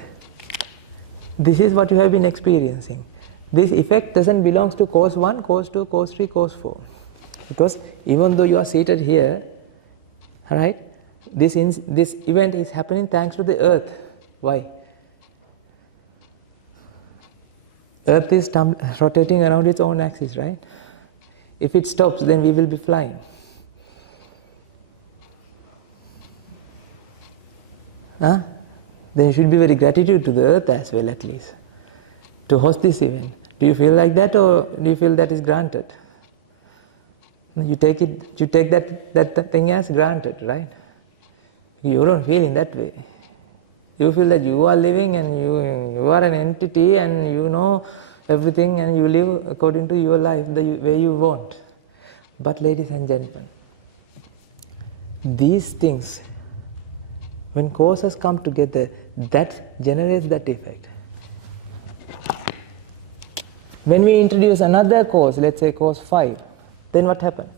This is what you have been experiencing. This effect doesn't belong to cause 1, cause 2, cause 3, cause 4. Because even though you are seated here, right, this event is happening thanks to the earth. Why? Earth is rotating around its own axis, right? If it stops, then we will be flying. Then you should be very gratitude to the earth as well, at least, to host this event. Do you feel like that, or do you feel that is granted? You take that thing as granted, right? You don't feel in that way. You feel that you are living and you are an entity and you know everything and you live according to your life the way you want. But ladies and gentlemen, these things, when causes come together, that generates that effect. When we introduce another cause, let's say cause 5, then what happens?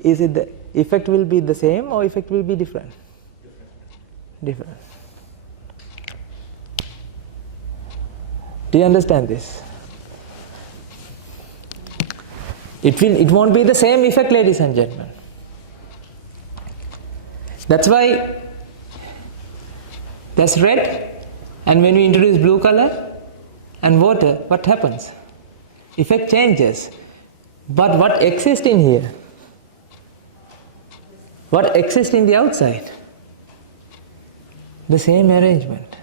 Is it the effect will be the same or effect will be different? Different. Do you understand this? It won't be the same effect, ladies and gentlemen. That's why that's red, and when we introduce blue color and water, what happens? Effect changes. But what exists in here? What exists in the outside? The same arrangement.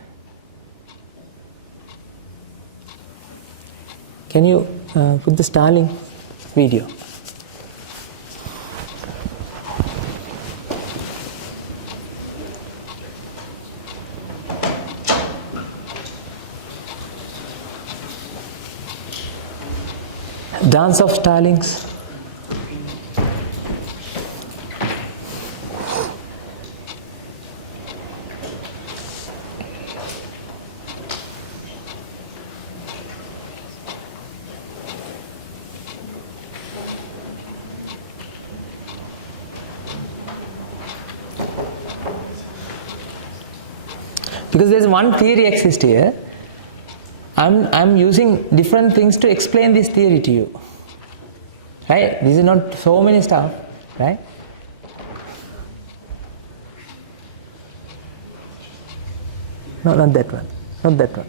Can you put the Starling video? Dance of Starlings. Because there's one theory exists here. I'm using different things to explain this theory to you. Right? This is not so many stuff, right? No, not that one. Not that one.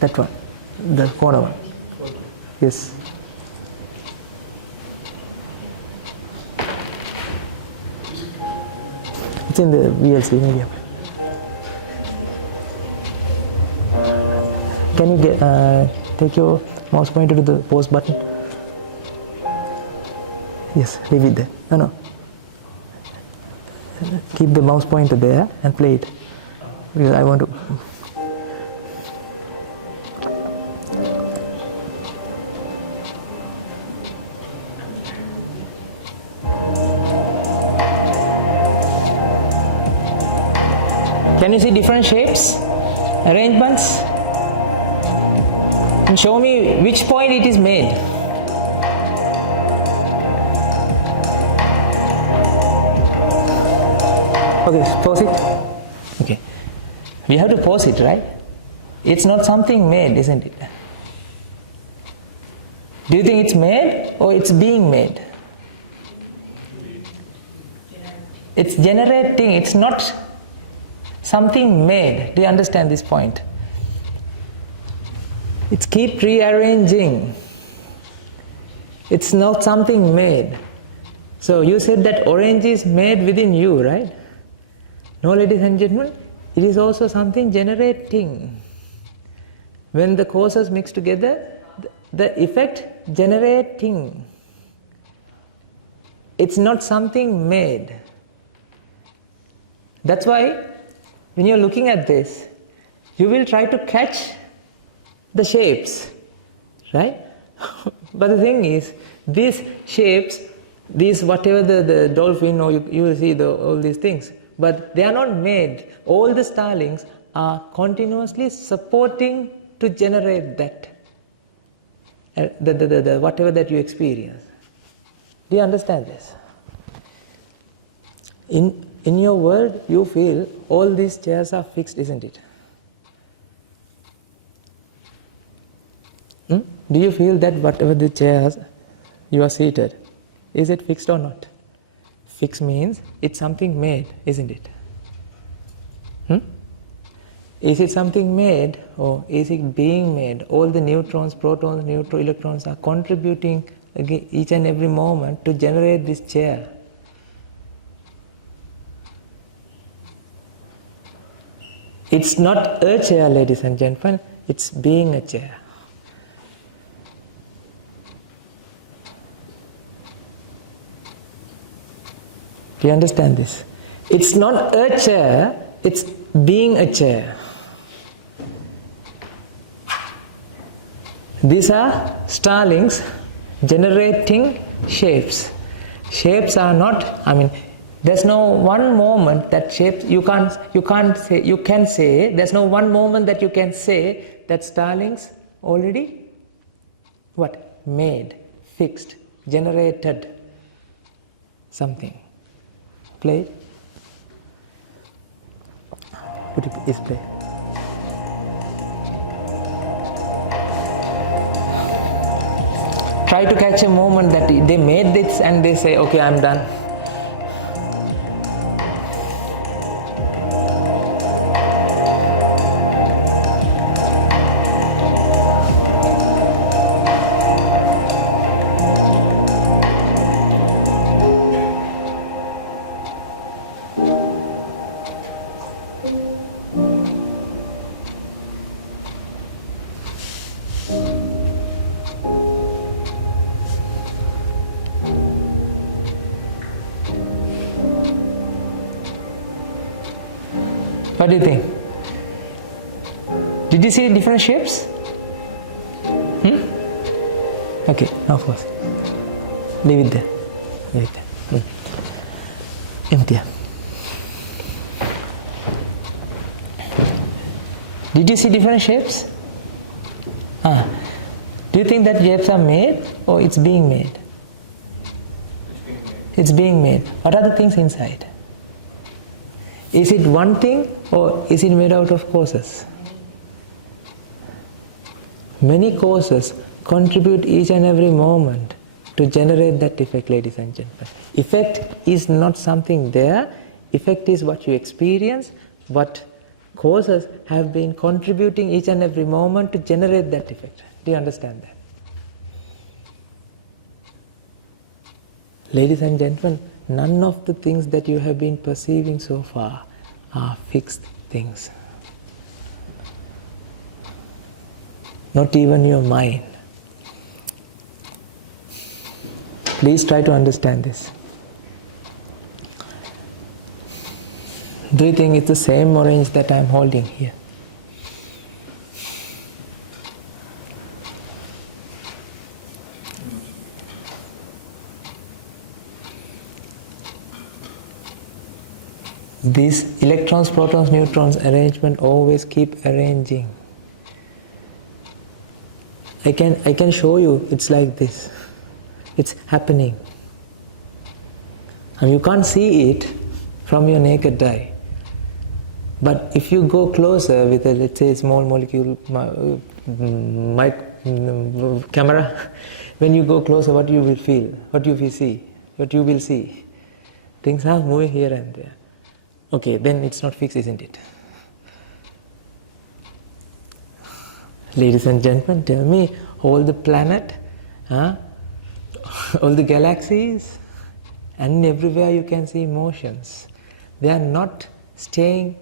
That one. The corner one. Yes. It's in the VLC medium. Can you take your mouse pointer to the pause button? Yes, leave it there. No. Keep the mouse pointer there and play it. Because I want to. Can you see different shapes, arrangements? And show me which point it is made. Okay, pause it. Okay. We have to pause it, right? It's not something made, isn't it? Do you think it's made or it's being made? It's generating, it's not something made. Do you understand this point? It's keep rearranging. It's not something made. So you said that orange is made within you, right? No, ladies and gentlemen, it is also something generating. When the causes mix together, the effect generating. It's not something made. That's why when you're looking at this, you will try to catch the shapes, right? But the thing is, these shapes, these whatever the dolphin, or you will see all these things, but they are not made. All the starlings are continuously supporting to generate that. whatever that you experience. Do you understand this? In your world, you feel all these chairs are fixed, isn't it? Do you feel that whatever the chairs you are seated, is it fixed or not? Fixed means it's something made, isn't it? Is it something made or is it being made? All the neutrons, protons, electrons are contributing each and every moment to generate this chair. It's not a chair, ladies and gentlemen, it's being a chair. Do you understand this? It's not a chair, it's being a chair. These are starlings generating shapes. Shapes are not, there's no one moment that shapes, you can say, there's no one moment that you can say that starlings already, what? Made, fixed, generated something. Play. Put it, is play. Try to catch a moment that they made this and they say, okay, I'm done. What do you think? Did you see different shapes? Okay, now first. Leave it there. Leave it there. Empty. Did you see different shapes? Do you think that shapes are made or it's being made? It's being made. What are the things inside? Is it one thing or is it made out of causes? Many causes contribute each and every moment to generate that effect, ladies and gentlemen. Effect is not something there. Effect is what you experience, but causes have been contributing each and every moment to generate that effect. Do you understand that? Ladies and gentlemen, none of the things that you have been perceiving so far are fixed things. Not even your mind. Please try to understand this. Do you think it's the same orange that I am holding here? These electrons, protons, neutrons arrangement always keep arranging. I can show you, it's like this. It's happening. And you can't see it from your naked eye. But if you go closer with a, let's say, small molecule camera, when you go closer, what you will feel? What you will see? What you will see? Things are moving here and there. Okay, then it's not fixed, isn't it? Ladies and gentlemen, tell me, all the planet, all the galaxies, and everywhere you can see motions. They are not staying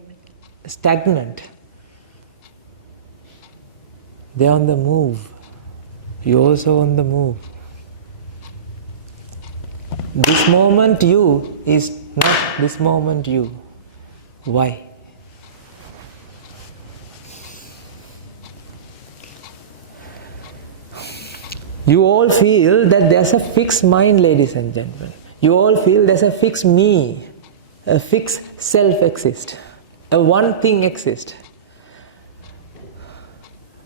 stagnant. They are on the move. You're also on the move. This moment you is not this moment you. Why? You all feel that there's a fixed mind, ladies and gentlemen. You all feel there's a fixed me, a fixed self exists, a one thing exists.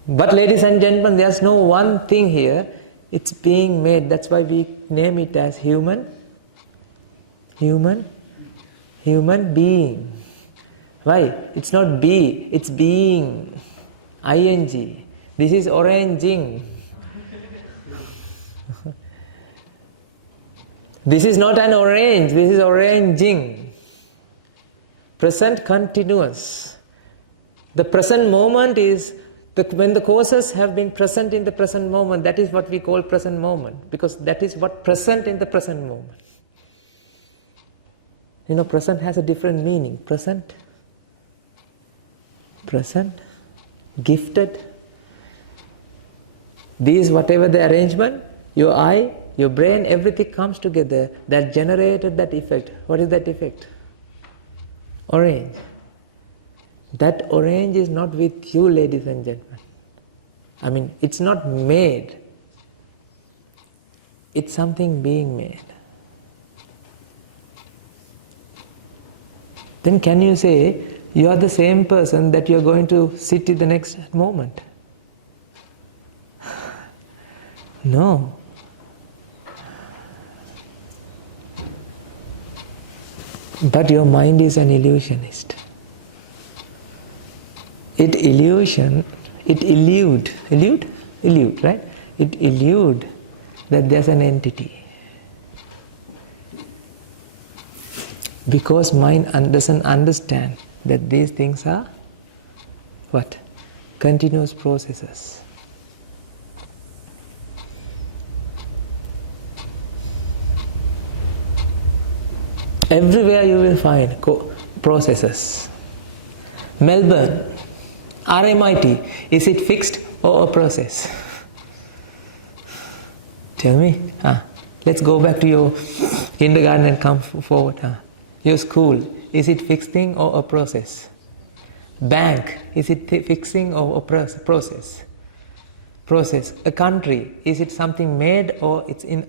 But ladies and gentlemen, there's no one thing here. It's being made. That's why we name it as human being. Why? It's not be, it's being. ing. This is oranging. This is not an orange, this is oranging. Present continuous. The present moment is, when the causes have been present in the present moment, that is what we call present moment, because that is what present in the present moment. You know, present has a different meaning. Present, gifted. These, whatever the arrangement, your eye, your brain, everything comes together, that generated that effect. What is that effect? Orange. That orange is not with you, ladies and gentlemen. I mean, it's not made. It's something being made. Then can you say, you are the same person that you are going to sit in the next moment? No. But your mind is an illusionist. It elude, right? It elude that there's an entity. Because mind doesn't understand that these things are what? Continuous processes. Everywhere you will find processes. Melbourne, RMIT, is it fixed or a process? Tell me. Let's go back to your kindergarten and come forward. Your school, is it fixed thing or a process? Bank, is it fixing or a process? Process. A country, is it something made or it's in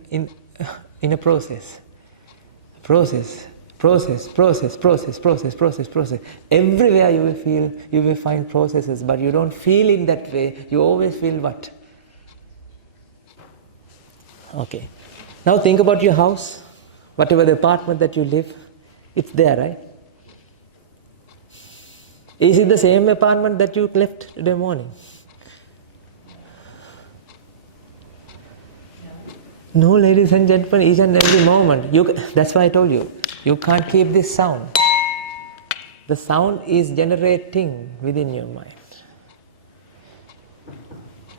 a process? Process. Everywhere you will find processes, but you don't feel in that way. You always feel what? Okay. Now think about your house, whatever the apartment that you live, it's there, right? Is it the same apartment that you left today morning? No, ladies and gentlemen, each and every moment. That's why I told you, you can't keep this sound. The sound is generating within your mind.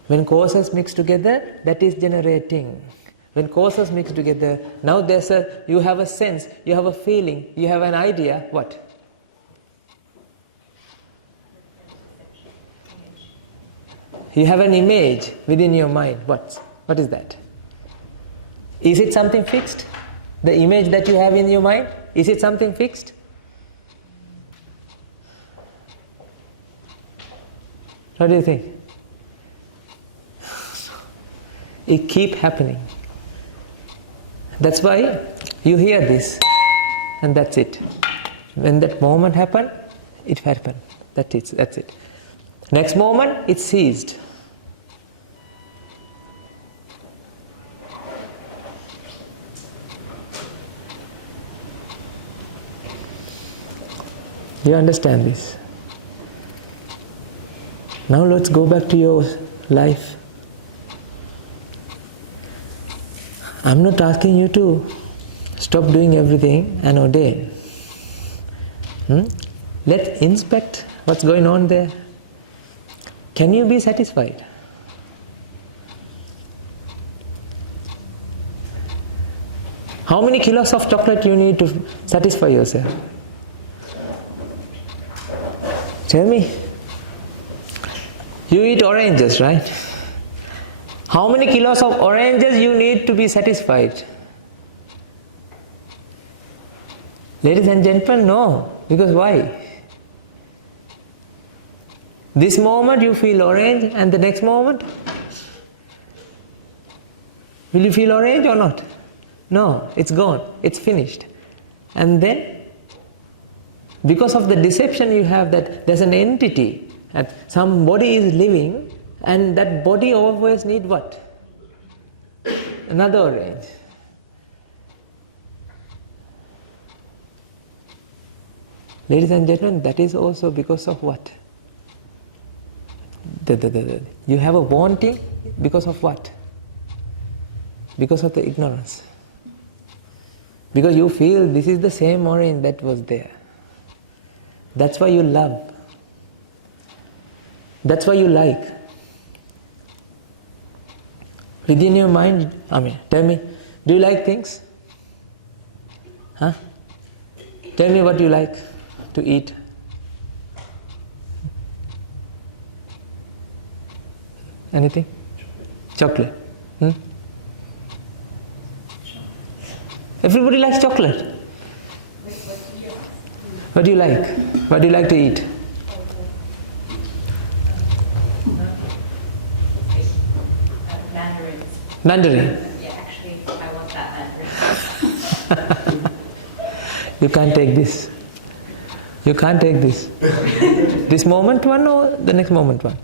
When causes mix together, that is generating. When causes mix together, now you have a sense, you have a feeling, you have an idea, what? You have an image within your mind. What is that? Is it something fixed? The image that you have in your mind, is it something fixed? What do you think? It keeps happening. That's why you hear this, and that's it. When that moment happened, it happened. That's it. Next moment, it ceased. You understand this? Now let's go back to your life. I'm not asking you to stop doing everything and ordain. Let's inspect what's going on there. Can you be satisfied? How many kilos of chocolate you need to satisfy yourself? Tell me. You eat oranges, right? How many kilos of oranges you need to be satisfied? Ladies and gentlemen, no. Because why? This moment you feel orange, and the next moment? Will you feel orange or not? No, it's gone. It's finished. And then, because of the deception you have that there's an entity, and somebody is living And that body always need what? Another orange. Ladies and gentlemen, that is also because of what? You have a wanting because of what? Because of the ignorance. Because you feel this is the same orange that was there. That's why you love. That's why you like. Within your mind, tell me, do you like things? Huh? Tell me what you like to eat. Anything? Chocolate. Everybody likes chocolate. What do you like? What do you like to eat? Mandarin. Yeah, actually, I want that mandarin. You can't take this. You can't take this. This moment one or the next moment one?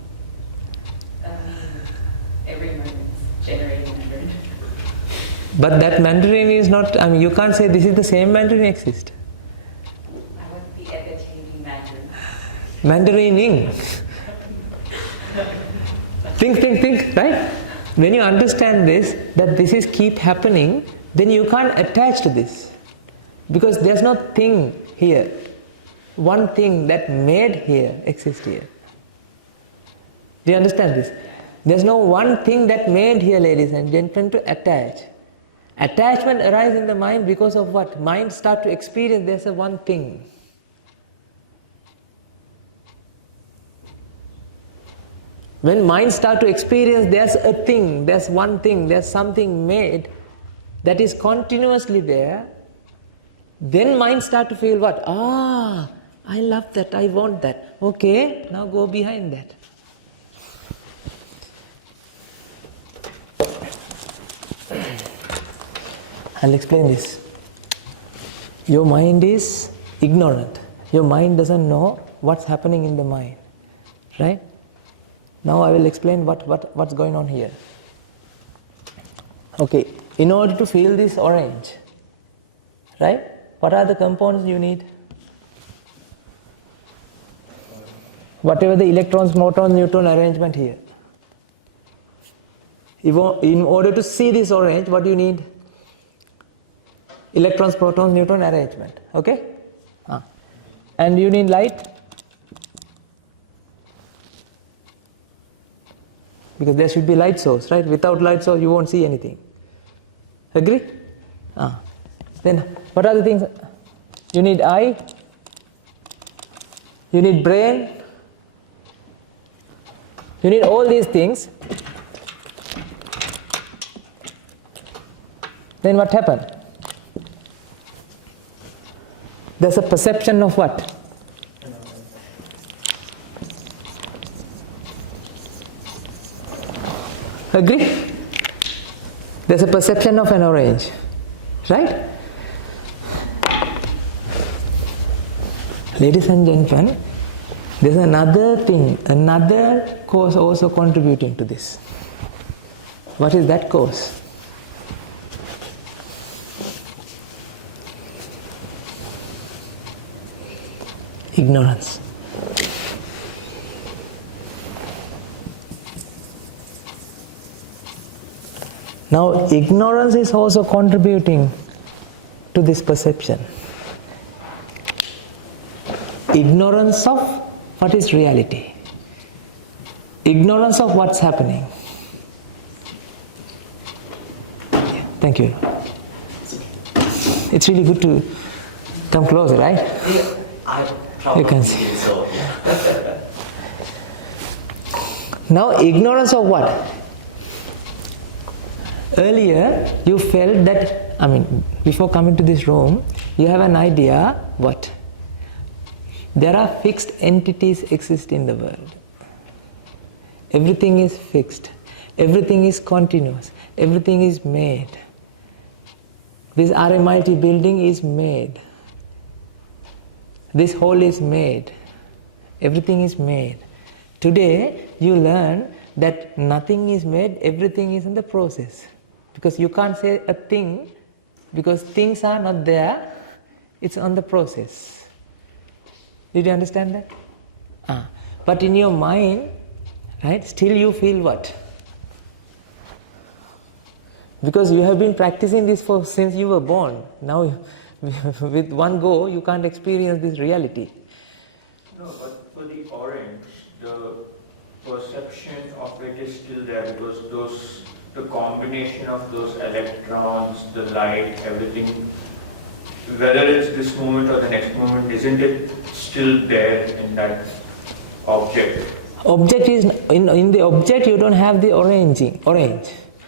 Every moment's generating mandarin. But that mandarin is not, you can't say this is the same mandarin exists. I won't be ever changing mandarin. Mandarining. Think, right? When you understand this, that this is keep happening, then you can't attach to this. Because there's no thing here. One thing that made here exists here. Do you understand this? There's no one thing that made here, ladies and gentlemen, to attach. Attachment arises in the mind because of what? Mind start to experience there's a one thing. When mind start to experience there's a thing, there's one thing, there's something made that is continuously there, then mind start to feel what? I love that, I want that. Okay, now go behind that. I'll explain this. Your mind is ignorant. Your mind doesn't know what's happening in the mind. Right? Now I will explain what's going on here. Okay, in order to feel this orange, right? What are the components you need? Whatever the electrons, protons, neutron arrangement here. In order to see this orange, what do you need? Electrons, protons, neutron arrangement. Okay? And you need light? Because there should be light source, right? Without light source, you won't see anything. Agree? Then, what are the things? You need eye. You need brain. You need all these things. Then what happened? There's a perception of what? Agree? There's a perception of an orange, right? Ladies and gentlemen, there's another thing, another cause also contributing to this. What is that cause? Ignorance. Now, ignorance is also contributing to this perception. Ignorance of what is reality. Ignorance of what's happening. Yeah, thank you. It's really good to come closer, right? Yeah, I probably you can see. So. Now, ignorance of what? Earlier, you felt that, before coming to this room, you have an idea, what? There are fixed entities exist in the world. Everything is fixed. Everything is continuous. Everything is made. This RMIT building is made. This hall is made. Everything is made. Today, you learn that nothing is made, everything is in the process. Because you can't say a thing, because things are not there, it's on the process. Did you understand that? But in your mind, right, still you feel what? Because you have been practicing this since you were born. Now, with one go, you can't experience this reality. No, but for the orange, the perception of it is still there because the combination of those electrons, the light, everything, whether it's this moment or the next moment, isn't it still there in that object? Object is, in the object you don't have the orange.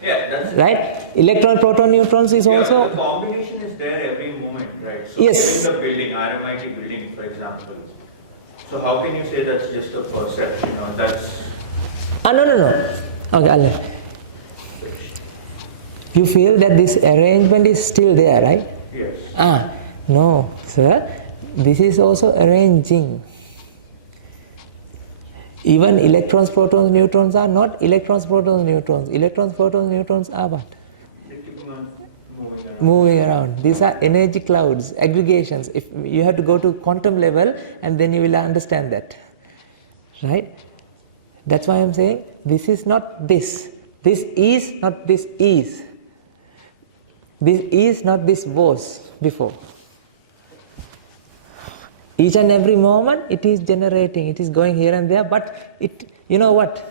Yeah, that's right? Electron, proton, neutrons is also... the combination is there every moment, right? So yes. In the building, RMIT building, for example. So how can you say that's just a perception or that's... No. Okay, you feel that this arrangement is still there, right? Yes. No, sir. This is also arranging. Even electrons, protons, neutrons are not electrons, protons, neutrons. Electrons, protons, neutrons are what? Moving around. These are energy clouds, aggregations. If you have to go to quantum level, and then you will understand that. Right? That's why I'm saying this is not this. This is not this is. This is not this was before. Each and every moment it is generating, it is going here and there, but it, you know what?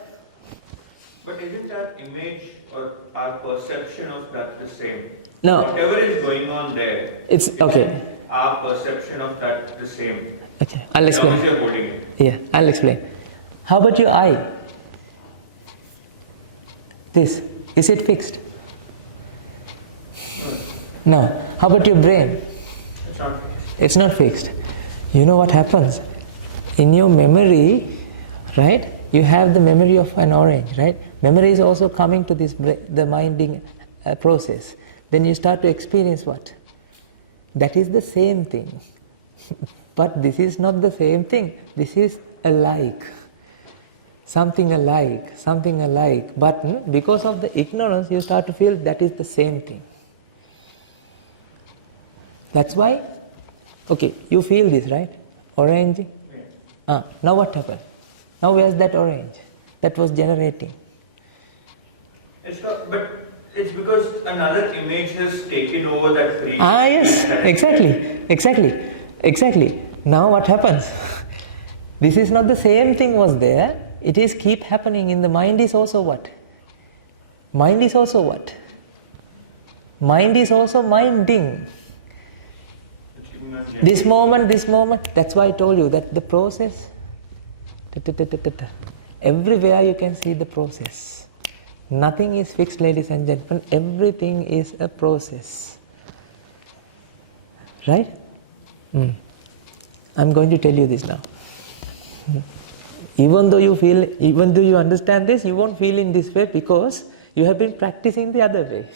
But isn't that image or our perception of that the same? No. Whatever is going on there, it's okay. Our perception of that the same. Okay, I'll explain. As long as you're holding it. Yeah, I'll explain. How about your eye? This, is it fixed? No. How about your brain? It's not fixed. It's not fixed. You know what happens? In your memory, right, you have the memory of an orange, right? Memory is also coming to this the minding process. Then you start to experience what? That is the same thing. But this is not the same thing. This is alike. Something alike. But because of the ignorance, you start to feel that is the same thing. That's why, okay, you feel this, right? Orange. Now what happened? Now where's that orange that was generating? It's not, but it's because another image has taken over that free. Yes, exactly. Now what happens? This is not the same thing was there. It is keep happening in the mind is also what? Mind is also what? Mind is also minding. This moment, that's why I told you that the process, everywhere you can see the process. Nothing is fixed, ladies and gentlemen, everything is a process. Right? I'm going to tell you this now. Even though you understand this, you won't feel in this way because you have been practicing the other way.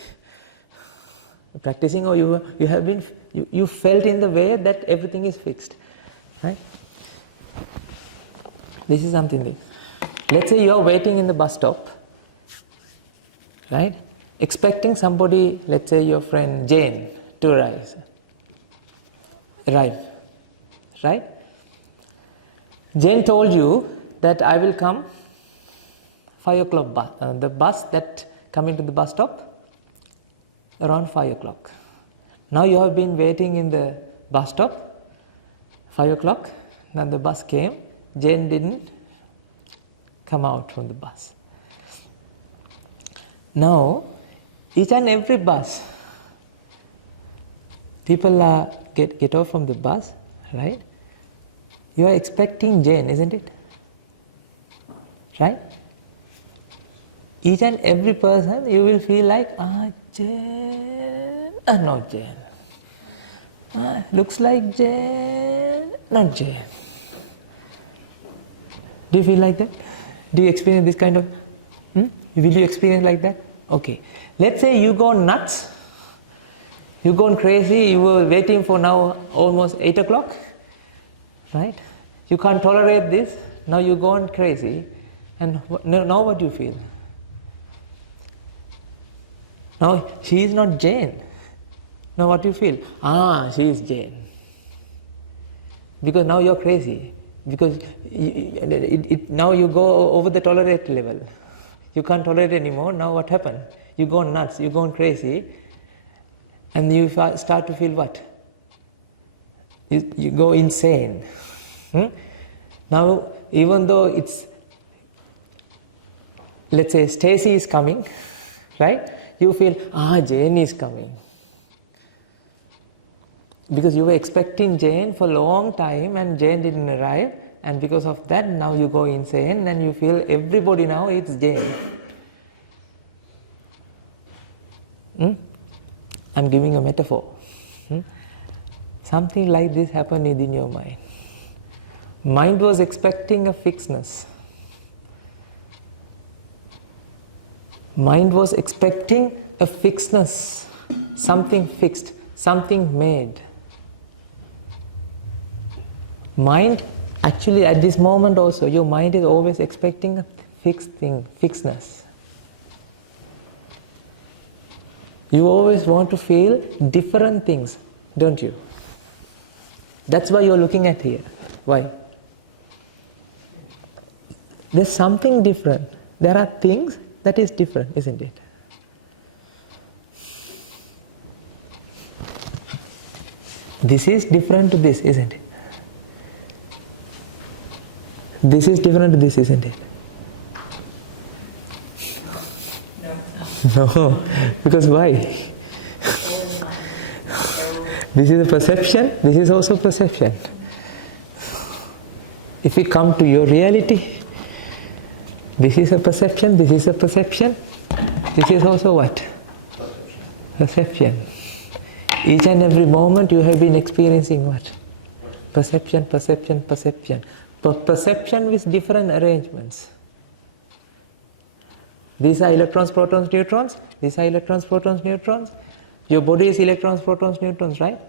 Practicing, or you felt in the way that everything is fixed, right? This is something like, let's say you are waiting in the bus stop, right? Expecting somebody, let's say your friend Jane, to arrive, right? Jane told you that I will come 5 o'clock bus, the bus that coming to the bus stop around 5 o'clock. Now you have been waiting in the bus stop, 5 o'clock, then the bus came, Jane didn't come out from the bus. Now, each and every bus, people get off from the bus, right? You are expecting Jane, isn't it? Right? Each and every person, you will feel like, Jane, not Jane. Looks like Jane, not Jane. Do you feel like that? Do you experience this kind of, Will you experience like that? Okay. Let's say you go nuts, you gone crazy, you were waiting for now almost 8 o'clock, right? You can't tolerate this, now you gone crazy. And now what do you feel? Now she is not Jane. Now what do you feel? She is Jane. Because now you're crazy. Because now you go over the tolerate level. You can't tolerate anymore. Now what happened? You go nuts, you go crazy, and you start to feel what? You go insane. Now, even though it's, let's say Stacy is coming, right? You feel, Jane is coming. Because you were expecting Jane for a long time and Jane didn't arrive, and because of that now you go insane and you feel everybody now it's Jane. I'm giving a metaphor. Something like this happened within your mind. Mind was expecting a fixedness. Mind was expecting a fixedness, something fixed, something made. Mind, actually at this moment also, your mind is always expecting a fixed thing, fixedness. You always want to feel different things, don't you? That's why you're looking at here. Why? There's something different. There are things that is different, isn't it? This is different to this, isn't it? This is different to this, isn't it? No, because why? This is a perception, this is also perception. If we come to your reality, this is a perception, this is a perception, this is also what? Perception. Each and every moment you have been experiencing what? Perception, perception, perception. Perception with different arrangements. These are electrons, protons, neutrons. These are electrons, protons, neutrons. Your body is electrons, protons, neutrons, right?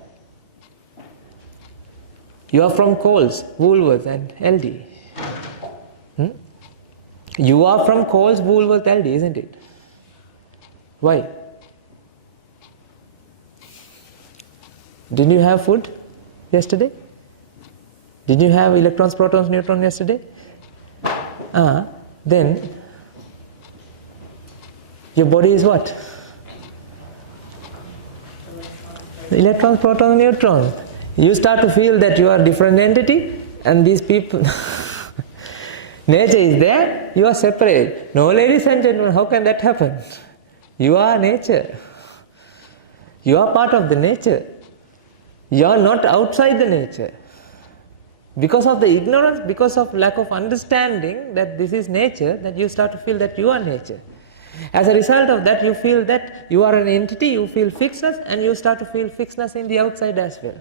You are from Coles, Woolworths and LD. You are from Coles, Woolworths, LD, isn't it? Why? Didn't you have food yesterday? Did you have electrons, protons, neutrons yesterday? Then your body is what? Electrons, protons, neutrons. You start to feel that you are a different entity and these people, nature is there, you are separate. No, ladies and gentlemen, how can that happen? You are nature. You are part of the nature. You are not outside the nature. Because of the ignorance, because of lack of understanding that this is nature, that you start to feel that you are nature. As a result of that, you feel that you are an entity, you feel fixedness, and you start to feel fixedness in the outside as well.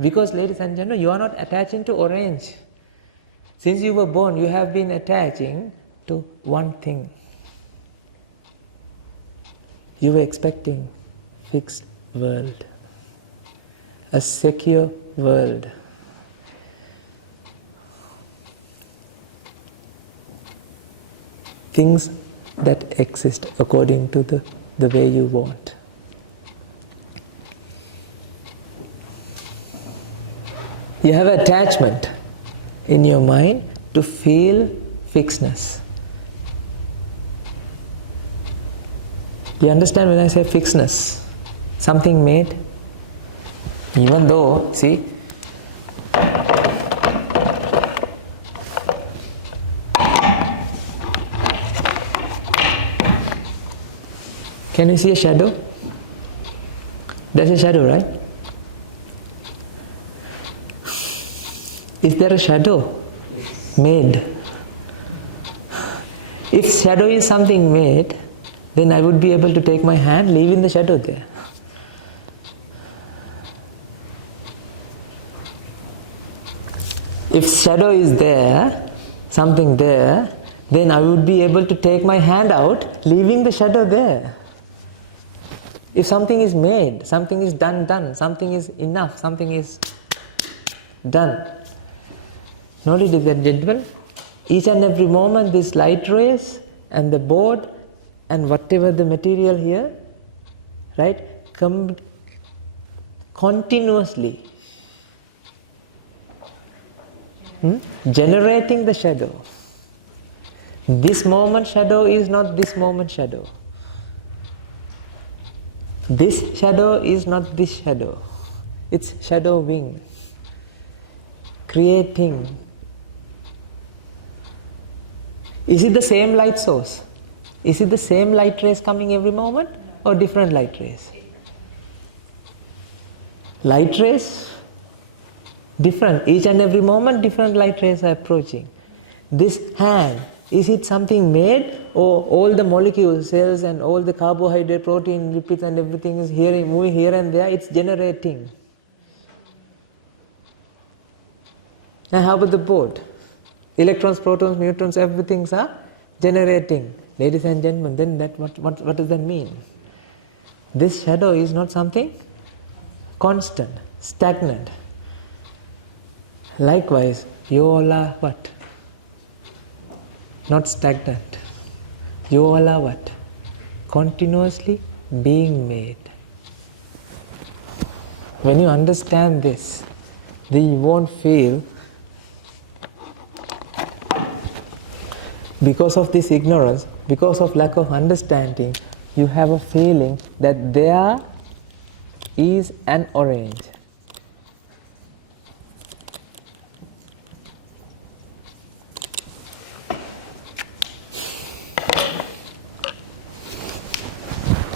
Because, ladies and gentlemen, you are not attaching to orange. Since you were born, you have been attaching to one thing. You were expecting fixed world, a secure world. Things that exist according to the way you want. You have attachment in your mind to feel fixedness. Do you understand when I say fixedness? Something made, even though, see, can you see a shadow? That's a shadow, right? Is there a shadow made? If shadow is something made, then I would be able to take my hand, leaving the shadow there. If shadow is there, something there, then I would be able to take my hand out, leaving the shadow there. If something is made, something is done, something is enough, something is done. No, ladies and gentlemen, each and every moment this light rays and the board and whatever the material here, right, come continuously generating the shadow. This moment shadow is not this moment shadow. This shadow is not this shadow. It's shadowing, creating. Is it the same light source? Is it the same light rays coming every moment or different light rays? Light rays, different. Each and every moment different light rays are approaching. This hand, is it something made, or all the molecules, cells and all the carbohydrate, protein, lipids and everything is here, moving here and there, it's generating. Now how about the board? Electrons, protons, neutrons, everything are generating. Ladies and gentlemen, then that what does that mean? This shadow is not something constant, stagnant. Likewise, you all are what? Not stagnant. You all are what? Continuously being made. When you understand this, then you won't feel, because of this ignorance, because of lack of understanding, you have a feeling that there is an orange.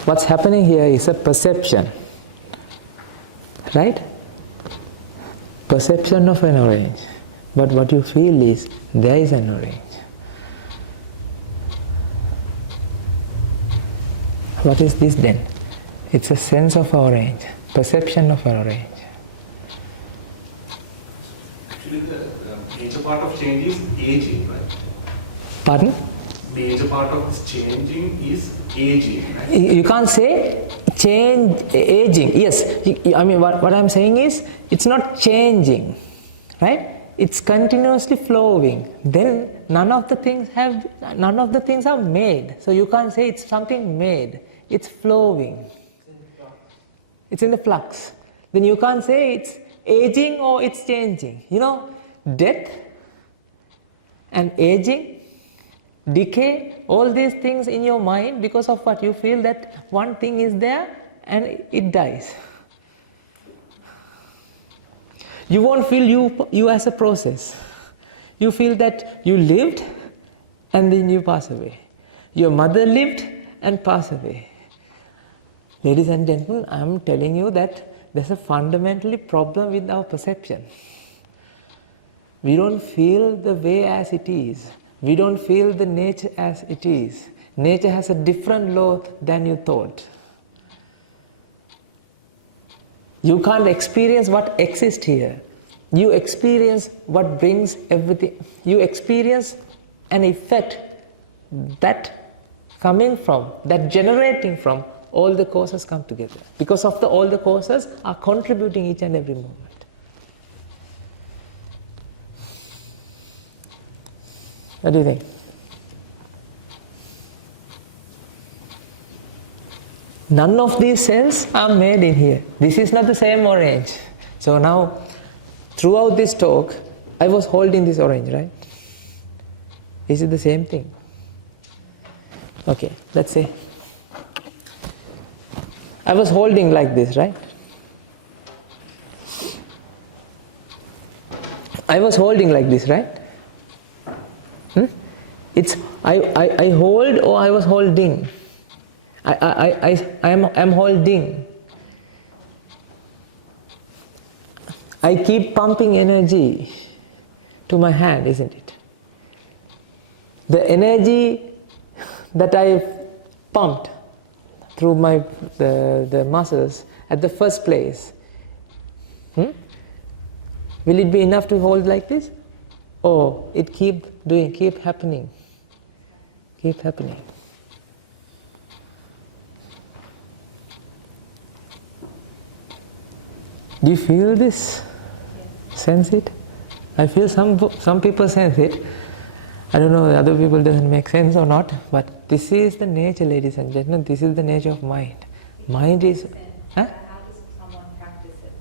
What's happening here is a perception, right? Perception of an orange. But what you feel is, there is an orange. What is this then? It's a sense of orange, perception of an orange. Actually, the major part of change is aging, right? Pardon? Major part of this changing is aging, right? You can't say change, aging. Yes, I mean what I'm saying is, it's not changing, right? It's continuously flowing. Then none of the things are made. So you can't say it's something made. It's flowing. It's in the flux. Then you can't say it's aging or it's changing. You know, death and aging, decay, all these things in your mind, because of what? You feel that one thing is there and it dies. You won't feel you as a process. You feel that you lived and then you pass away. Your mother lived and passed away. Ladies and gentlemen, I am telling you that there's a fundamentally problem with our perception. We don't feel the way as it is. We don't feel the nature as it is. Nature has a different law than you thought. You can't experience what exists here. You experience what brings everything. You experience an effect that coming from, that generating from, all the causes come together. Because of all the causes are contributing each and every moment. What do you think? None of these cells are made in here. This is not the same orange. So now, throughout this talk, I was holding this orange, right? Is it the same thing? Okay, let's say I was holding like this, right? I was holding like this, right? It's I hold or I was holding. I'm holding. I keep pumping energy to my hand, isn't it? The energy that I pumped through the muscles at the first place, will it be enough to hold like this? Or it keep happening? Keep happening. Do you feel this? Sense it? I feel some people sense it. I don't know whether other people doesn't make sense or not, but this is the nature, ladies and gentlemen. This is the nature of mind. Mind is... How does someone practice it?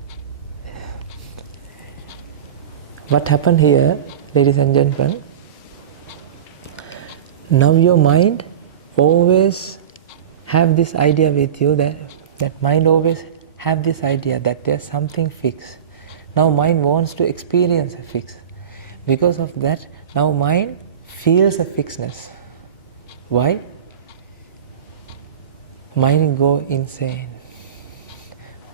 What happened here, ladies and gentlemen, now your mind always have this idea with you, that mind always have this idea that there's something fixed. Now mind wants to experience a fix. Because of that, now mind feels a fixedness. Why? Mind go insane.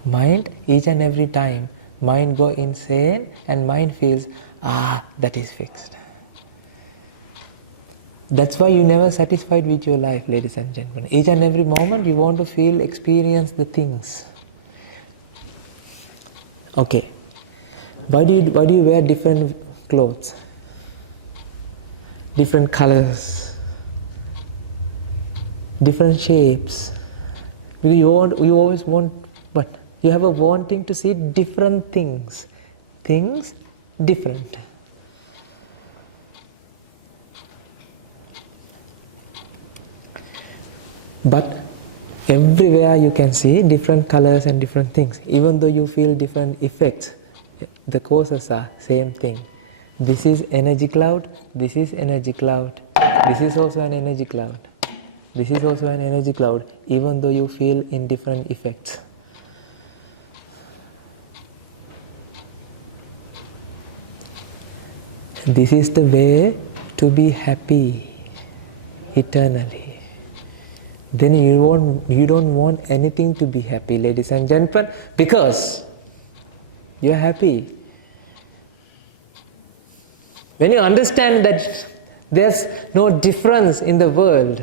Mind, each and every time, mind go insane and mind feels, that is fixed. That's why you never satisfied with your life, ladies and gentlemen. Each and every moment you want to feel, experience the things. Okay. Why do you wear different clothes? Different colors, different shapes. You always want what? You have a wanting to see different things. Things different. But everywhere you can see different colors and different things. Even though you feel different effects, the causes are same thing. This is energy cloud, this is energy cloud, this is also an energy cloud, this is also an energy cloud, even though you feel in different effects. This is the way to be happy eternally. Then you don't want anything to be happy, ladies and gentlemen, because you're happy. When you understand that there's no difference in the world,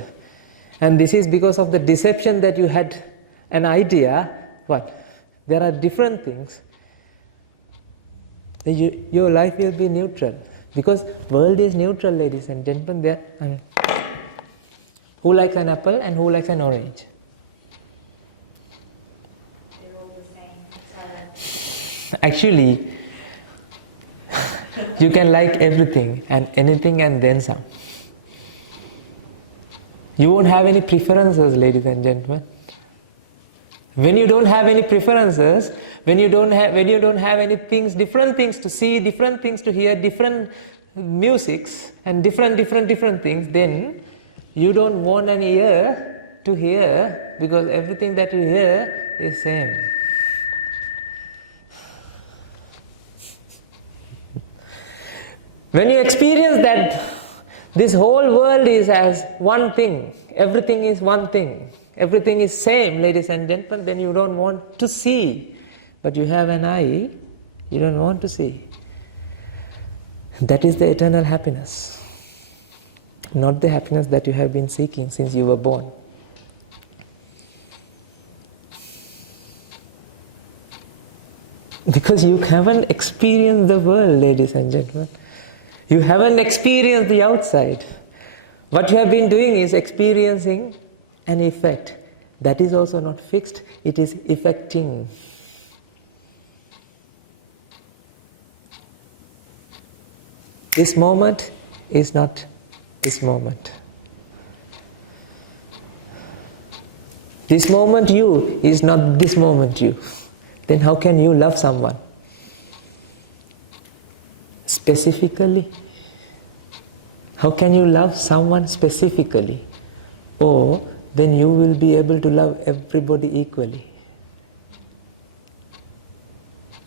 and this is because of the deception that you had an idea, what? There are different things, your life will be neutral. Because world is neutral, ladies and gentlemen. Who likes an apple and who likes an orange? They're all the same. Actually, you can like everything and anything and then some. You won't have any preferences, ladies and gentlemen. When you don't have any preferences, when you don't have any things, different things to see, different things to hear, different musics and different things, then you don't want an ear to hear, because everything that you hear is same. When you experience that this whole world is as one thing, everything is one thing, everything is same, ladies and gentlemen, then you don't want to see. But you have an eye, you don't want to see. That is the eternal happiness. Not the happiness that you have been seeking since you were born. Because you haven't experienced the world, ladies and gentlemen. You haven't experienced the outside. What you have been doing is experiencing an effect. That is also not fixed, it is effecting. This moment is not this moment. This moment you is not this moment you. Then how can you love someone? Specifically? How can you love someone specifically? Or then you will be able to love everybody equally.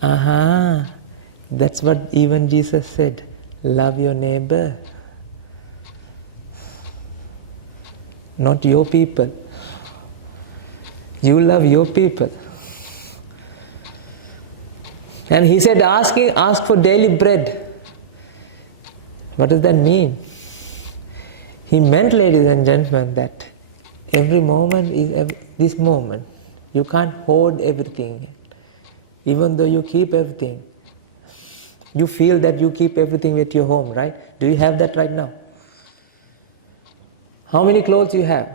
That's what even Jesus said. Love your neighbor. Not your people. You love your people. And he said, ask for daily bread. What does that mean? He meant, ladies and gentlemen, that every moment is this moment. You can't hold everything. Even though you keep everything. You feel that you keep everything at your home, right? Do you have that right now? How many clothes you have?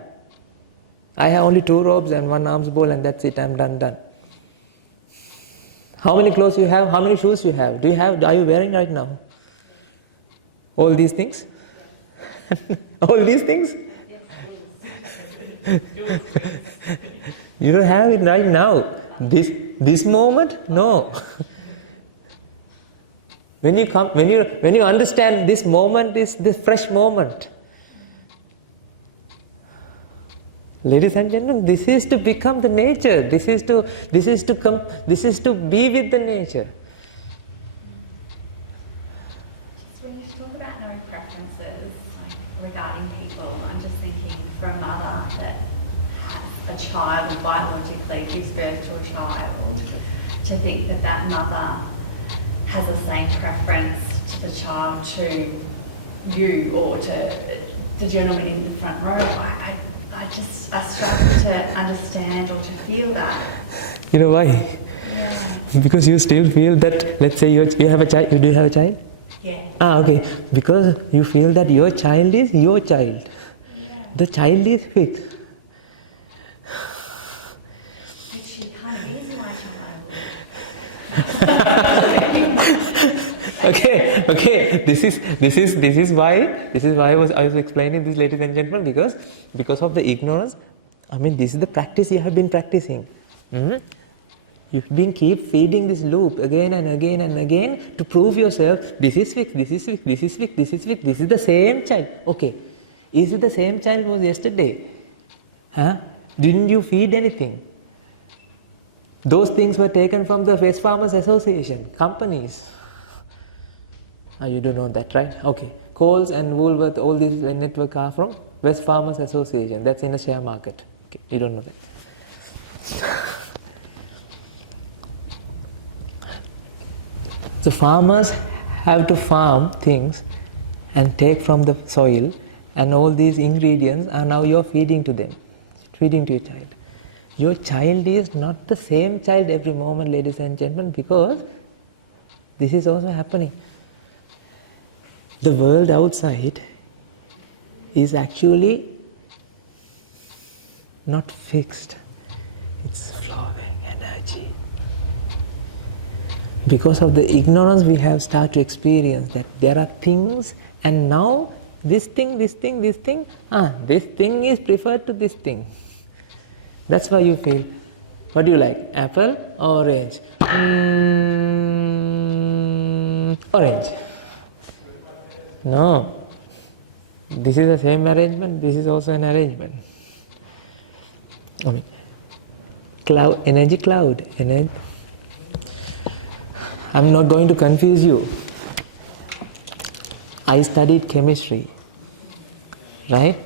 I have only 2 robes and 1 arms bowl, and that's it, I'm done. How many clothes you have? How many shoes you have? Are you wearing right now? All these things? All these things? You don't have it right now. This moment? No. When you understand this moment is the fresh moment. Ladies and gentlemen, this is to become the nature. This is to be with the nature. When you talk about no preferences, like regarding people, I'm just thinking for a mother that has a child and biologically gives birth to a child, to think that that mother has the same preference to the child to you or to the gentleman in the front row. I struggle to understand or to feel that. You know why? Yeah. Because you still feel that, let's say you have a child. Do you have a child? Yeah. Okay. Because you feel that your child is your child. Yeah. The child is fixed. Which she kind of is my child. Okay. This is why I was explaining this, ladies and gentlemen, because of the ignorance. I mean, this is the practice you have been practicing. You've been keep feeding this loop again and again and again to prove yourself. This is fixed. This is fixed. This is fixed. This is fixed. This is the same child. Okay, is it the same child was yesterday? Didn't you feed anything? Those things were taken from the West Farmers Association companies. You don't know that, right? Okay. Coles and Woolworth, all these network are from West Farmers Association. That's in the share market. Okay, you don't know that. So farmers have to farm things and take from the soil, and all these ingredients are now you're feeding to them, feeding to your child. Your child is not the same child every moment, ladies and gentlemen, because this is also happening. The world outside is actually not fixed. It's flowing energy. Because of the ignorance we have started to experience that there are things, and now this thing is preferred to this thing. That's why you feel, what do you like? Apple or orange? Orange. No. This is the same arrangement, this is also an arrangement. Energy cloud. I'm not going to confuse you. I studied chemistry, right?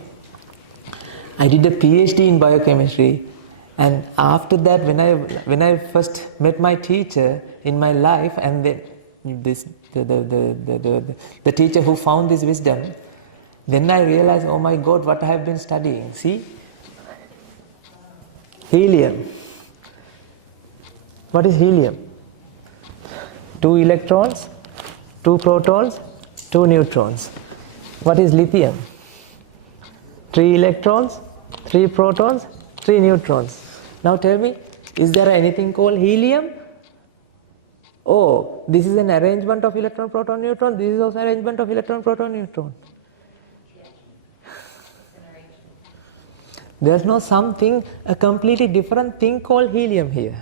I did a PhD in biochemistry, and after that, when I first met my teacher in my life, and then the teacher who found this wisdom, then I realized, oh my God, what I have been studying. See? Helium. What is helium? 2 electrons, 2 protons, 2 neutrons. What is lithium? 3 electrons, 3 protons, 3 neutrons. Now tell me, is there anything called helium? Oh, this is an arrangement of electron, proton, neutron. This is also arrangement of electron, proton, neutron. There's no something, a completely different thing called helium here.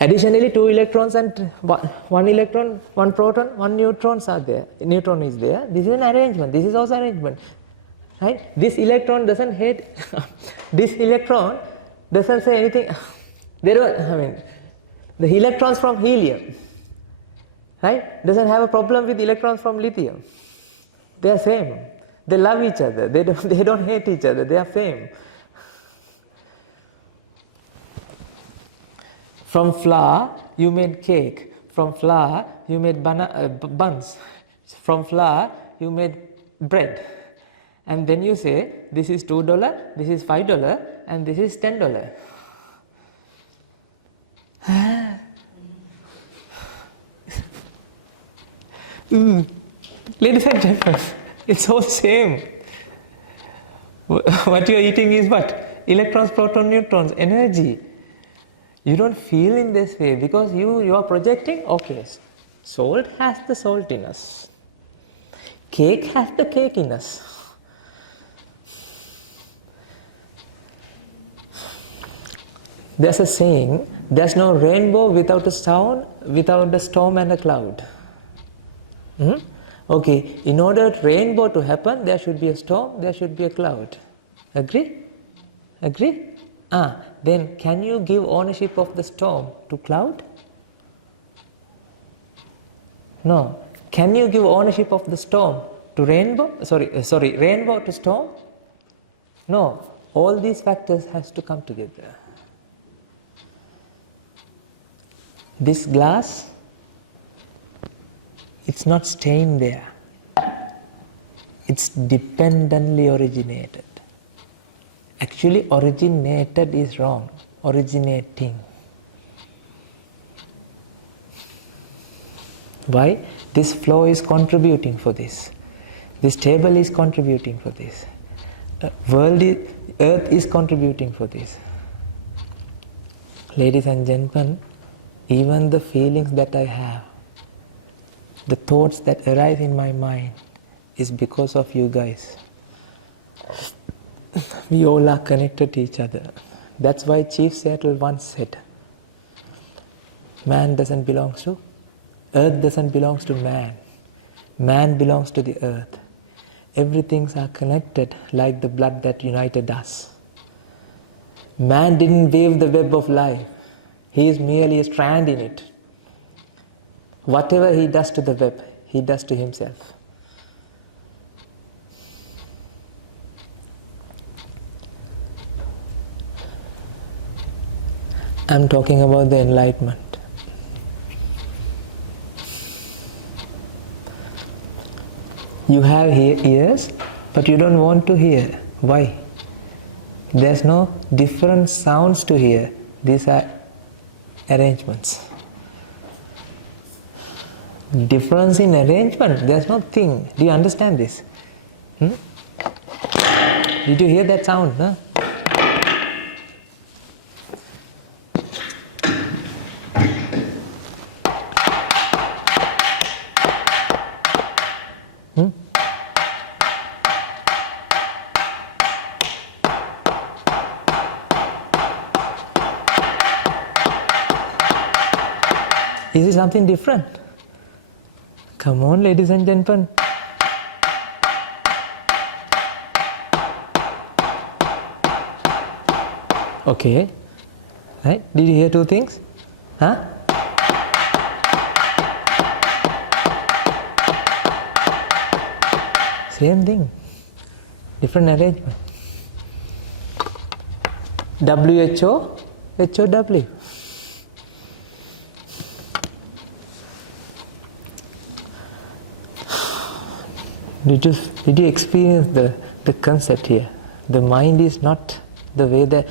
Additionally, 2 electrons and 1 electron, 1 proton, 1 neutrons are there. Neutron is there. This is an arrangement. This is also arrangement. Right? This electron doesn't hate. This electron doesn't say anything. The electrons from helium, right, doesn't have a problem with electrons from lithium. They are same. They love each other. They don't hate each other. They are same. From flour, you made cake. From flour, you made buns. From flour, you made bread. And then you say, this is $2, this is $5, and this is $10. Ladies and gentlemen, it's all same. What you are eating is what? Electrons, protons, neutrons, energy. You don't feel in this way because you are projecting, okay, salt has the saltiness. cake has the cakiness. There's a saying, there's no rainbow without a storm and a cloud. Okay, in order for rainbow to happen, there should be a storm, there should be a cloud. Agree? Agree? Then can you give ownership of the storm to cloud? No. Can you give ownership of the storm to rainbow? Rainbow to storm? No. All these factors has to come together. This glass, it's not staying there. It's dependently originated. Actually, originated is wrong. Originating. Why? This floor is contributing for this. This table is contributing for this. Earth is contributing for this. Ladies and gentlemen, even the feelings that I have, the thoughts that arise in my mind is because of you guys. We all are connected to each other. That's why Chief Seattle once said, man doesn't belong to, earth doesn't belong to man. Man belongs to the earth. Everything's are connected like the blood that united us. Man didn't weave the web of life. He is merely a strand in it. Whatever he does to the web, he does to himself. I'm talking about the enlightenment. You have ears, but you don't want to hear. Why? There's no different sounds to hear. These are arrangements. Difference in arrangement, there's no thing. Do you understand this? Did you hear that sound? Huh? Is it something different? Come on, ladies and gentlemen. Okay. Right? Did you hear two things? Huh? Same thing. Different arrangement. WHO, HOW. Did you experience the concept here? The mind is not the way that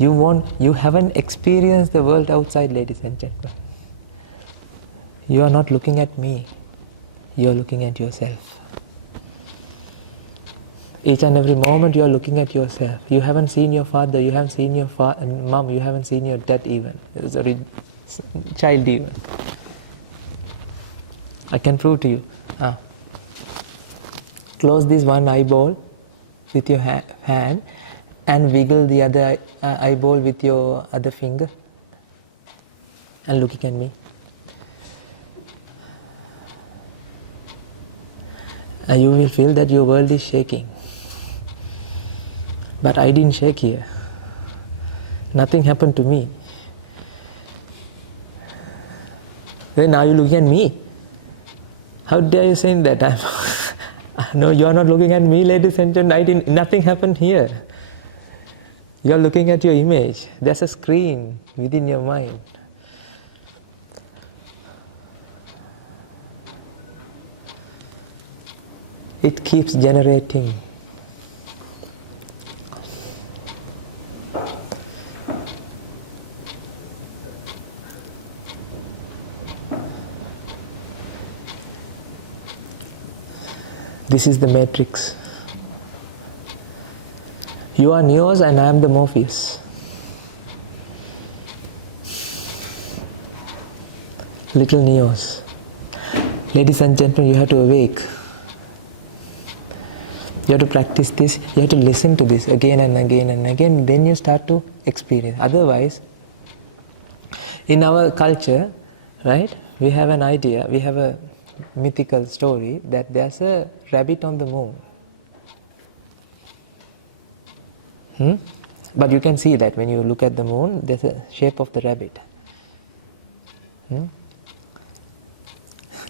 you haven't experienced the world outside, ladies and gentlemen. You are not looking at me. You are looking at yourself. Each and every moment you are looking at yourself. You haven't seen your father, you haven't seen your mom, you haven't seen your dad even. Sorry, child even. I can prove to you. Close this one eyeball with your hand and wiggle the other eyeball with your other finger and looking at me. And you will feel that your world is shaking. But I didn't shake here. Nothing happened to me. Then now you're looking at me. How dare you say that? No, you are not looking at me, ladies and gentlemen. Nothing happened here. You are looking at your image. There's a screen within your mind. It keeps generating. This is the matrix. You are Neos and I am the Morpheus. Little Neos. Ladies and gentlemen, you have to awake. You have to practice this, you have to listen to this again and again and again, then you start to experience. Otherwise, in our culture, right, we have an idea, we have a mythical story that there's a rabbit on the moon. But you can see that when you look at the moon, there's a shape of the rabbit.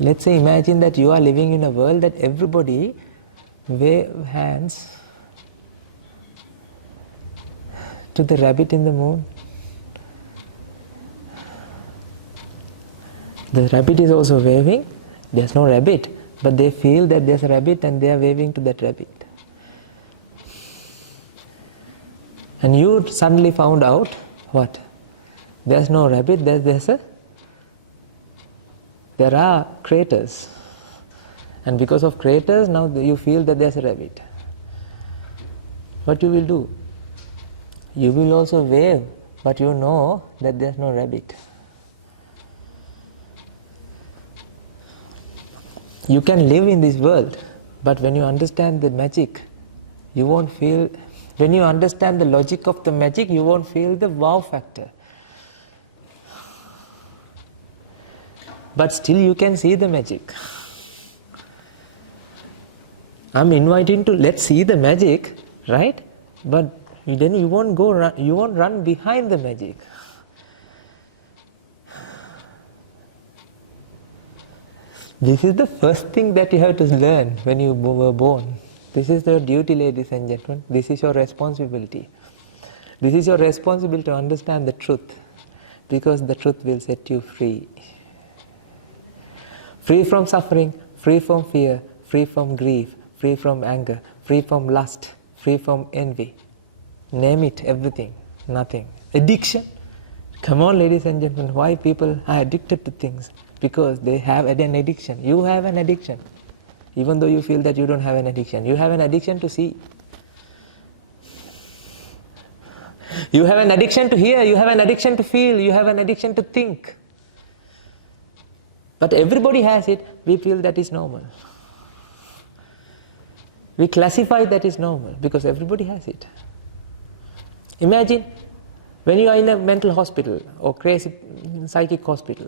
Let's say, imagine that you are living in a world that everybody wave hands to the rabbit in the moon. The rabbit is also waving. There's no rabbit, but they feel that there's a rabbit and they are waving to that rabbit. And you suddenly found out what? There's no rabbit, there are craters. And because of craters, now you feel that there's a rabbit. What you will do? You will also wave, but you know that there's no rabbit. You can live in this world, but when you understand the magic, you won't feel, when you understand the logic of the magic, you won't feel the wow factor. But still you can see the magic. I'm inviting to, let's see the magic, right? But then you won't run behind the magic. This is the first thing that you have to learn when you were born. This is your duty, ladies and gentlemen. This is your responsibility. This is your responsibility to understand the truth, because the truth will set you free. Free from suffering, free from fear, free from grief, free from anger, free from lust, free from envy. Name it, everything, nothing. Addiction. Come on, ladies and gentlemen, why people are addicted to things? Because they have an addiction. You have an addiction. Even though you feel that you don't have an addiction. You have an addiction to see. You have an addiction to hear. You have an addiction to feel. You have an addiction to think. But everybody has it. We feel that is normal. We classify that is normal because everybody has it. Imagine when you are in a mental hospital or crazy psychic hospital.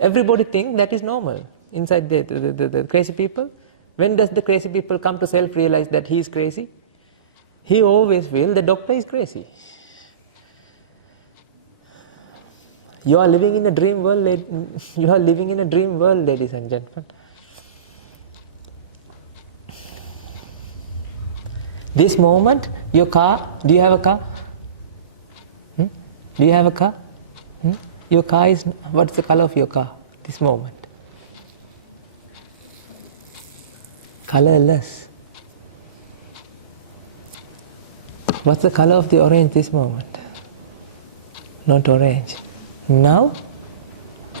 Everybody thinks that is normal. Inside the crazy people, when does the crazy people come to self-realize that he is crazy? He always feels the doctor is crazy. You are living in a dream world. You are living in a dream world, ladies and gentlemen. This moment, your car. Do you have a car? Do you have a car? Your car is. What's the color of your car? This moment. Colorless. What's the color of the orange this moment? Not orange. Now,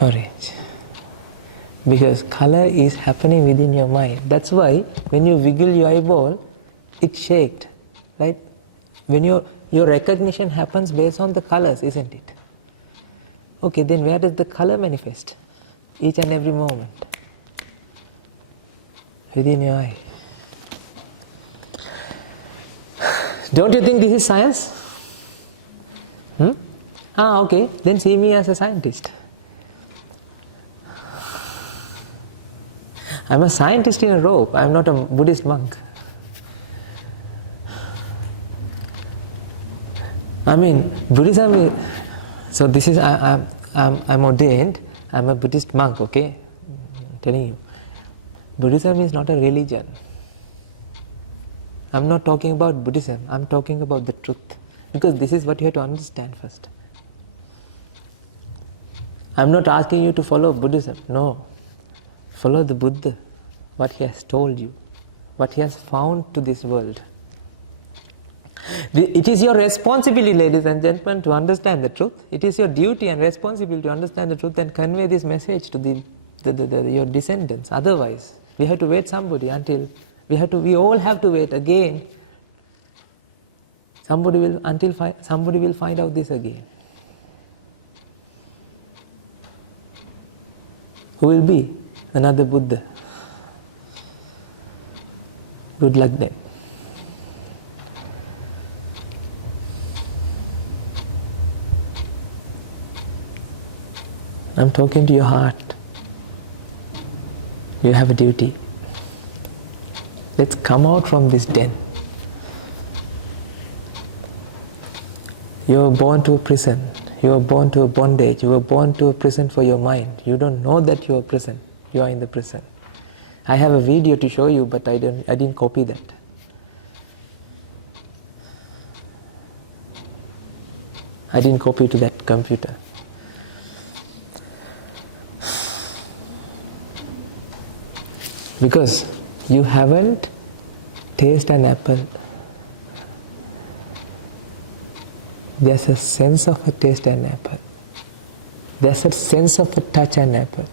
orange. Because color is happening within your mind. That's why when you wiggle your eyeball, it shakes, right? When your recognition happens based on the colors, isn't it? Okay, then where does the color manifest? Each and every moment. Within your eye. Don't you think this is science? Okay, then see me as a scientist. I'm a scientist in a robe. I'm not a Buddhist monk. I mean, Buddhism is, so this is, I'm ordained, I'm a Buddhist monk, okay? I'm telling you. Buddhism is not a religion. I'm not talking about Buddhism, I'm talking about the truth. Because this is what you have to understand first. I'm not asking you to follow Buddhism, no. Follow the Buddha, what he has told you, what he has found to this world. It is your responsibility, ladies and gentlemen, to understand the truth. It is your duty and responsibility to understand the truth and convey this message to your descendants. Otherwise, we have to wait somebody until, we all have to wait again. Somebody will find out this again. Who will be? Another Buddha. Good luck then. I'm talking to your heart. You have a duty. Let's come out from this den. You were born to a prison. You were born to a bondage. You were born to a prison for your mind. You don't know that you are prison. You are in the prison. I have a video to show you, but I didn't copy that. I didn't copy to that computer. Because you haven't tasted an apple. There's a sense of a taste an apple. There's a sense of a touch an apple.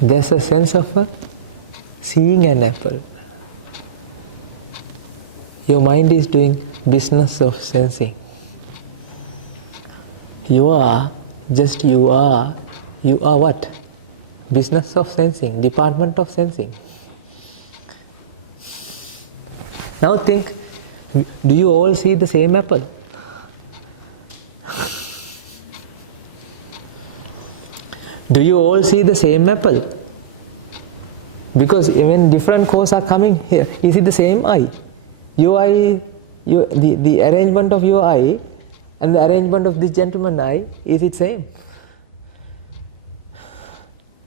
There's a sense of a seeing an apple. Your mind is doing business of sensing. You are what? Business of sensing, department of sensing. Now think, do you all see the same apple? Do you all see the same apple? Because when different cores are coming here, is it the same eye? Your eye, the arrangement of your eye and the arrangement of this gentleman's eye, is it same?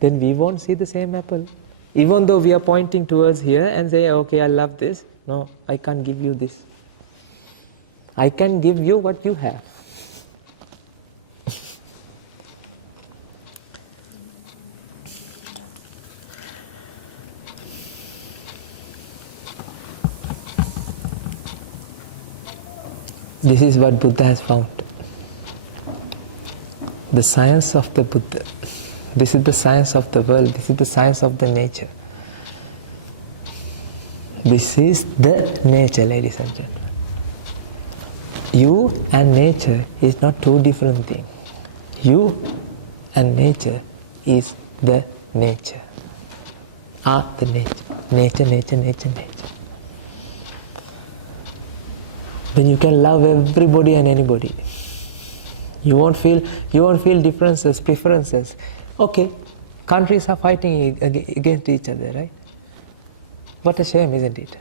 Then we won't see the same apple. Even though we are pointing towards here and say, okay, I love this. No, I can't give you this. I can give you what you have. This is what Buddha has found. The science of the Buddha. This is the science of the world. This is the science of the nature. This is the nature, ladies and gentlemen. You and nature is not two different things. You and nature is the nature. Are the nature. Nature, nature, nature, nature. Then you can love everybody and anybody. You won't feel differences, preferences. Okay, countries are fighting against each other, right? What a shame, isn't it?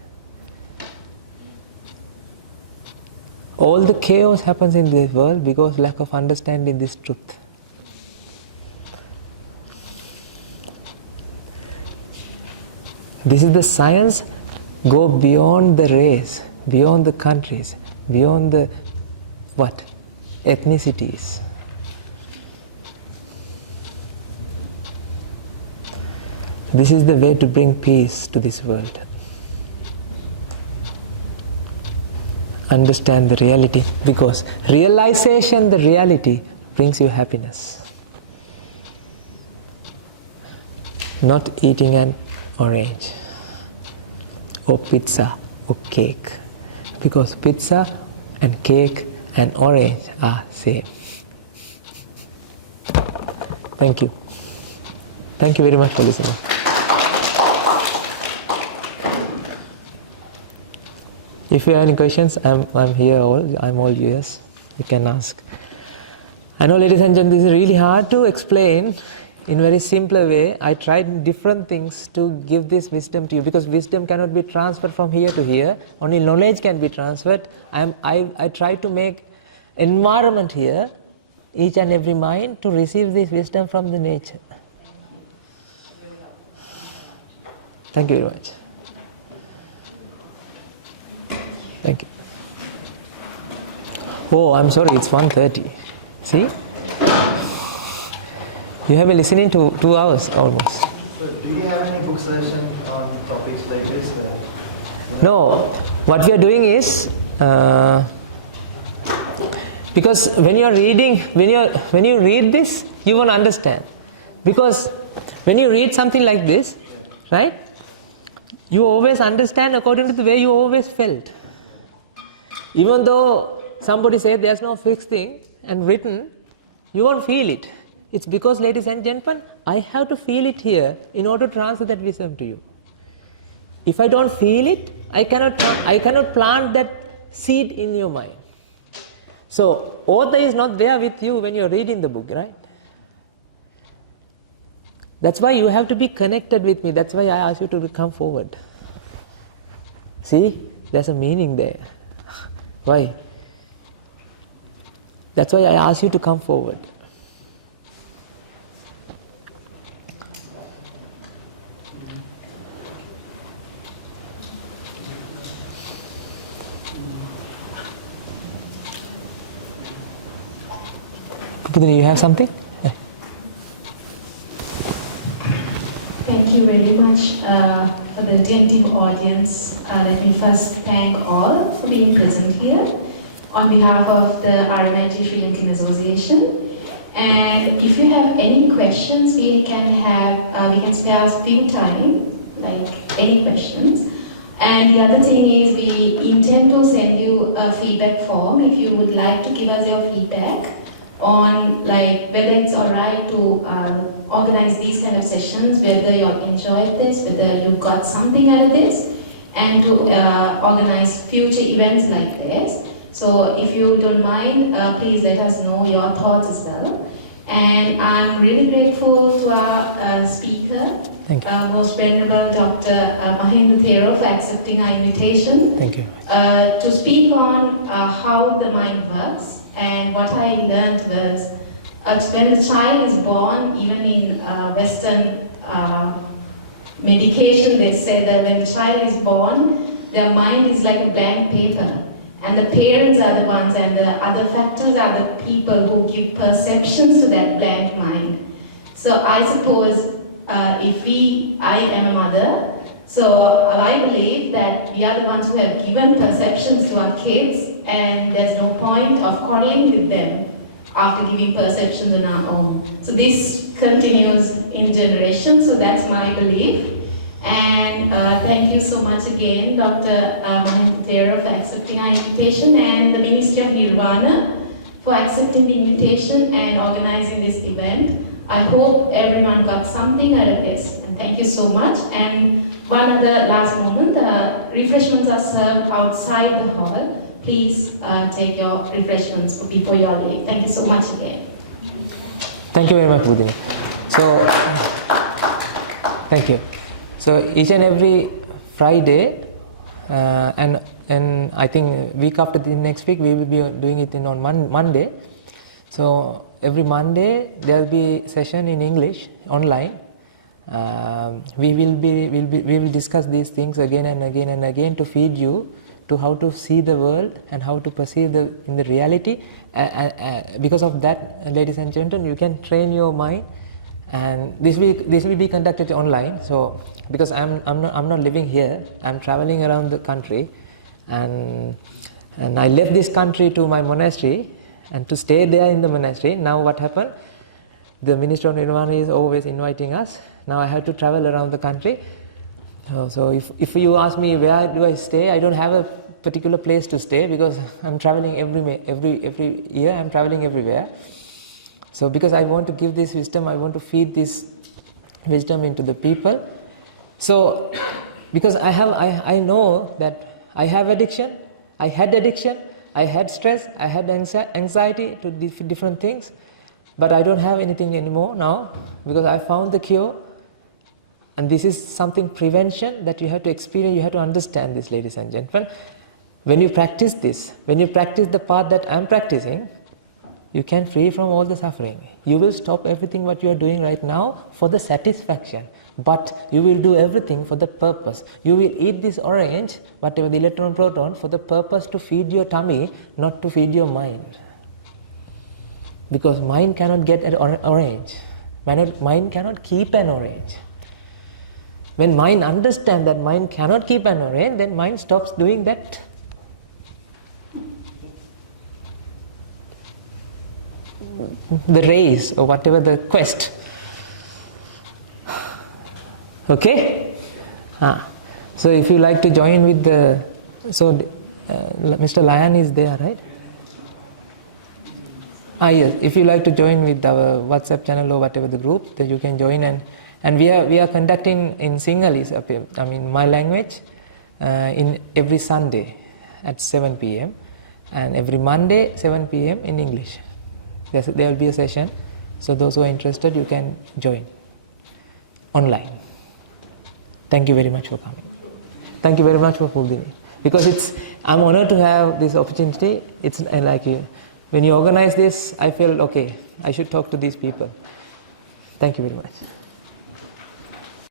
All the chaos happens in this world because lack of understanding this truth. This is the science. Go beyond the race, beyond the countries, beyond the what? Ethnicities. This is the way to bring peace to this world. Understand the reality, because realization, the reality, brings you happiness. Not eating an orange or pizza or cake, because pizza and cake and orange are same. Thank you. Thank you very much for listening. If you have any questions, I'm here. I'm all yours. You can ask. I know, ladies and gentlemen, this is really hard to explain in a very simpler way. I tried different things to give this wisdom to you, because wisdom cannot be transferred from here to here. Only knowledge can be transferred. I try to make environment here, each and every mind, to receive this wisdom from the nature. Thank you very much. Thank you. Oh, I'm sorry, it's 1:30. See? You have been listening to 2 hours almost. So do you have any book suggestion on topics like this? No, what we are doing is, because when you are reading, when you read this, you won't understand. Because when you read something like this, right, you always understand according to the way you always felt. Even though somebody said there's no fixed thing and written, you won't feel it. It's because, ladies and gentlemen, I have to feel it here in order to transfer that wisdom to you. If I don't feel it, I cannot plant that seed in your mind. So, author is not there with you when you're reading the book, right? That's why you have to be connected with me. That's why I ask you to come forward. See, there's a meaning there. Why? That's why I ask you to come forward. Pudini, you have something? Thank you very much for the attentive audience. Let me first thank all for being present here on behalf of the RMIT Sri Lankan Association. And if you have any questions, we can spare a few time, like any questions. And the other thing is we intend to send you a feedback form if you would like to give us your feedback on like whether it's alright to organize these kind of sessions, whether you enjoyed this, whether you got something out of this, and to organize future events like this. So if you don't mind, please let us know your thoughts as well. And I'm really grateful to our speaker, Most Venerable Dr. Mahinda Thero, for accepting our invitation. Thank you. To speak on how the mind works. And what I learned was, when the child is born, even in Western medication, they say that when the child is born, their mind is like a blank paper. And the parents are the ones, and the other factors are the people who give perceptions to that blank mind. So I suppose I am a mother, so I believe that we are the ones who have given perceptions to our kids, and there's no point of quarreling with them after giving perceptions on our own. So this continues in generations, so that's my belief. And thank you so much again, Dr. Mahinda Thero, for accepting our invitation, and the Ministry of Nirvana for accepting the invitation and organizing this event. I hope everyone got something out of this, and thank you so much. And one other last moment, refreshments are served outside the hall. Please take your refreshments before your leave. Thank you so much again. Thank you very much, Budini. So, thank you. So each and every Friday, and I think week after the next week we will be doing it on Monday. So every Monday there will be session in English online. We will discuss these things again and again and again to feed you to how to see the world and how to perceive in the reality. Because of that, ladies and gentlemen, you can train your mind, and this will be conducted online. So because I'm not living here, I'm traveling around the country, and I left this country to my monastery and to stay there in the monastery. Now what happened? The Minister of Nirvana is always inviting us. Now I have to travel around the country. So if you ask me where do I stay, I don't have a particular place to stay because I'm traveling every year. I'm traveling everywhere. So because I want to give this wisdom, I want to feed this wisdom into the people. So because I know that I have addiction, I had addiction, I had stress, I had anxiety to different things, but I don't have anything anymore now because I found the cure. And this is something prevention that you have to experience, you have to understand this, ladies and gentlemen. When you practice this, when you practice the path that I am practicing, you can free from all the suffering. You will stop everything what you are doing right now for the satisfaction, but you will do everything for the purpose. You will eat this orange, whatever the electron proton, for the purpose to feed your tummy, not to feed your mind. Because mind cannot get an orange. Mind cannot keep an orange. When mind understands that mind cannot keep an orange, then mind stops doing that. The race or whatever the quest. Okay? So if you like to join with the... So Mr. Lion is there, right? Yes. If you like to join with our WhatsApp channel or whatever the group, then you can join, and we are conducting in Sinhalese, I mean my language, in every Sunday at 7 p.m. and every Monday 7 p.m. in English. There will be a session, so those who are interested, you can join. online. Thank you very much for coming. Thank you very much for holding it. Because I'm honored to have this opportunity. It's like when you organize this, I feel, okay, I should talk to these people. Thank you very much.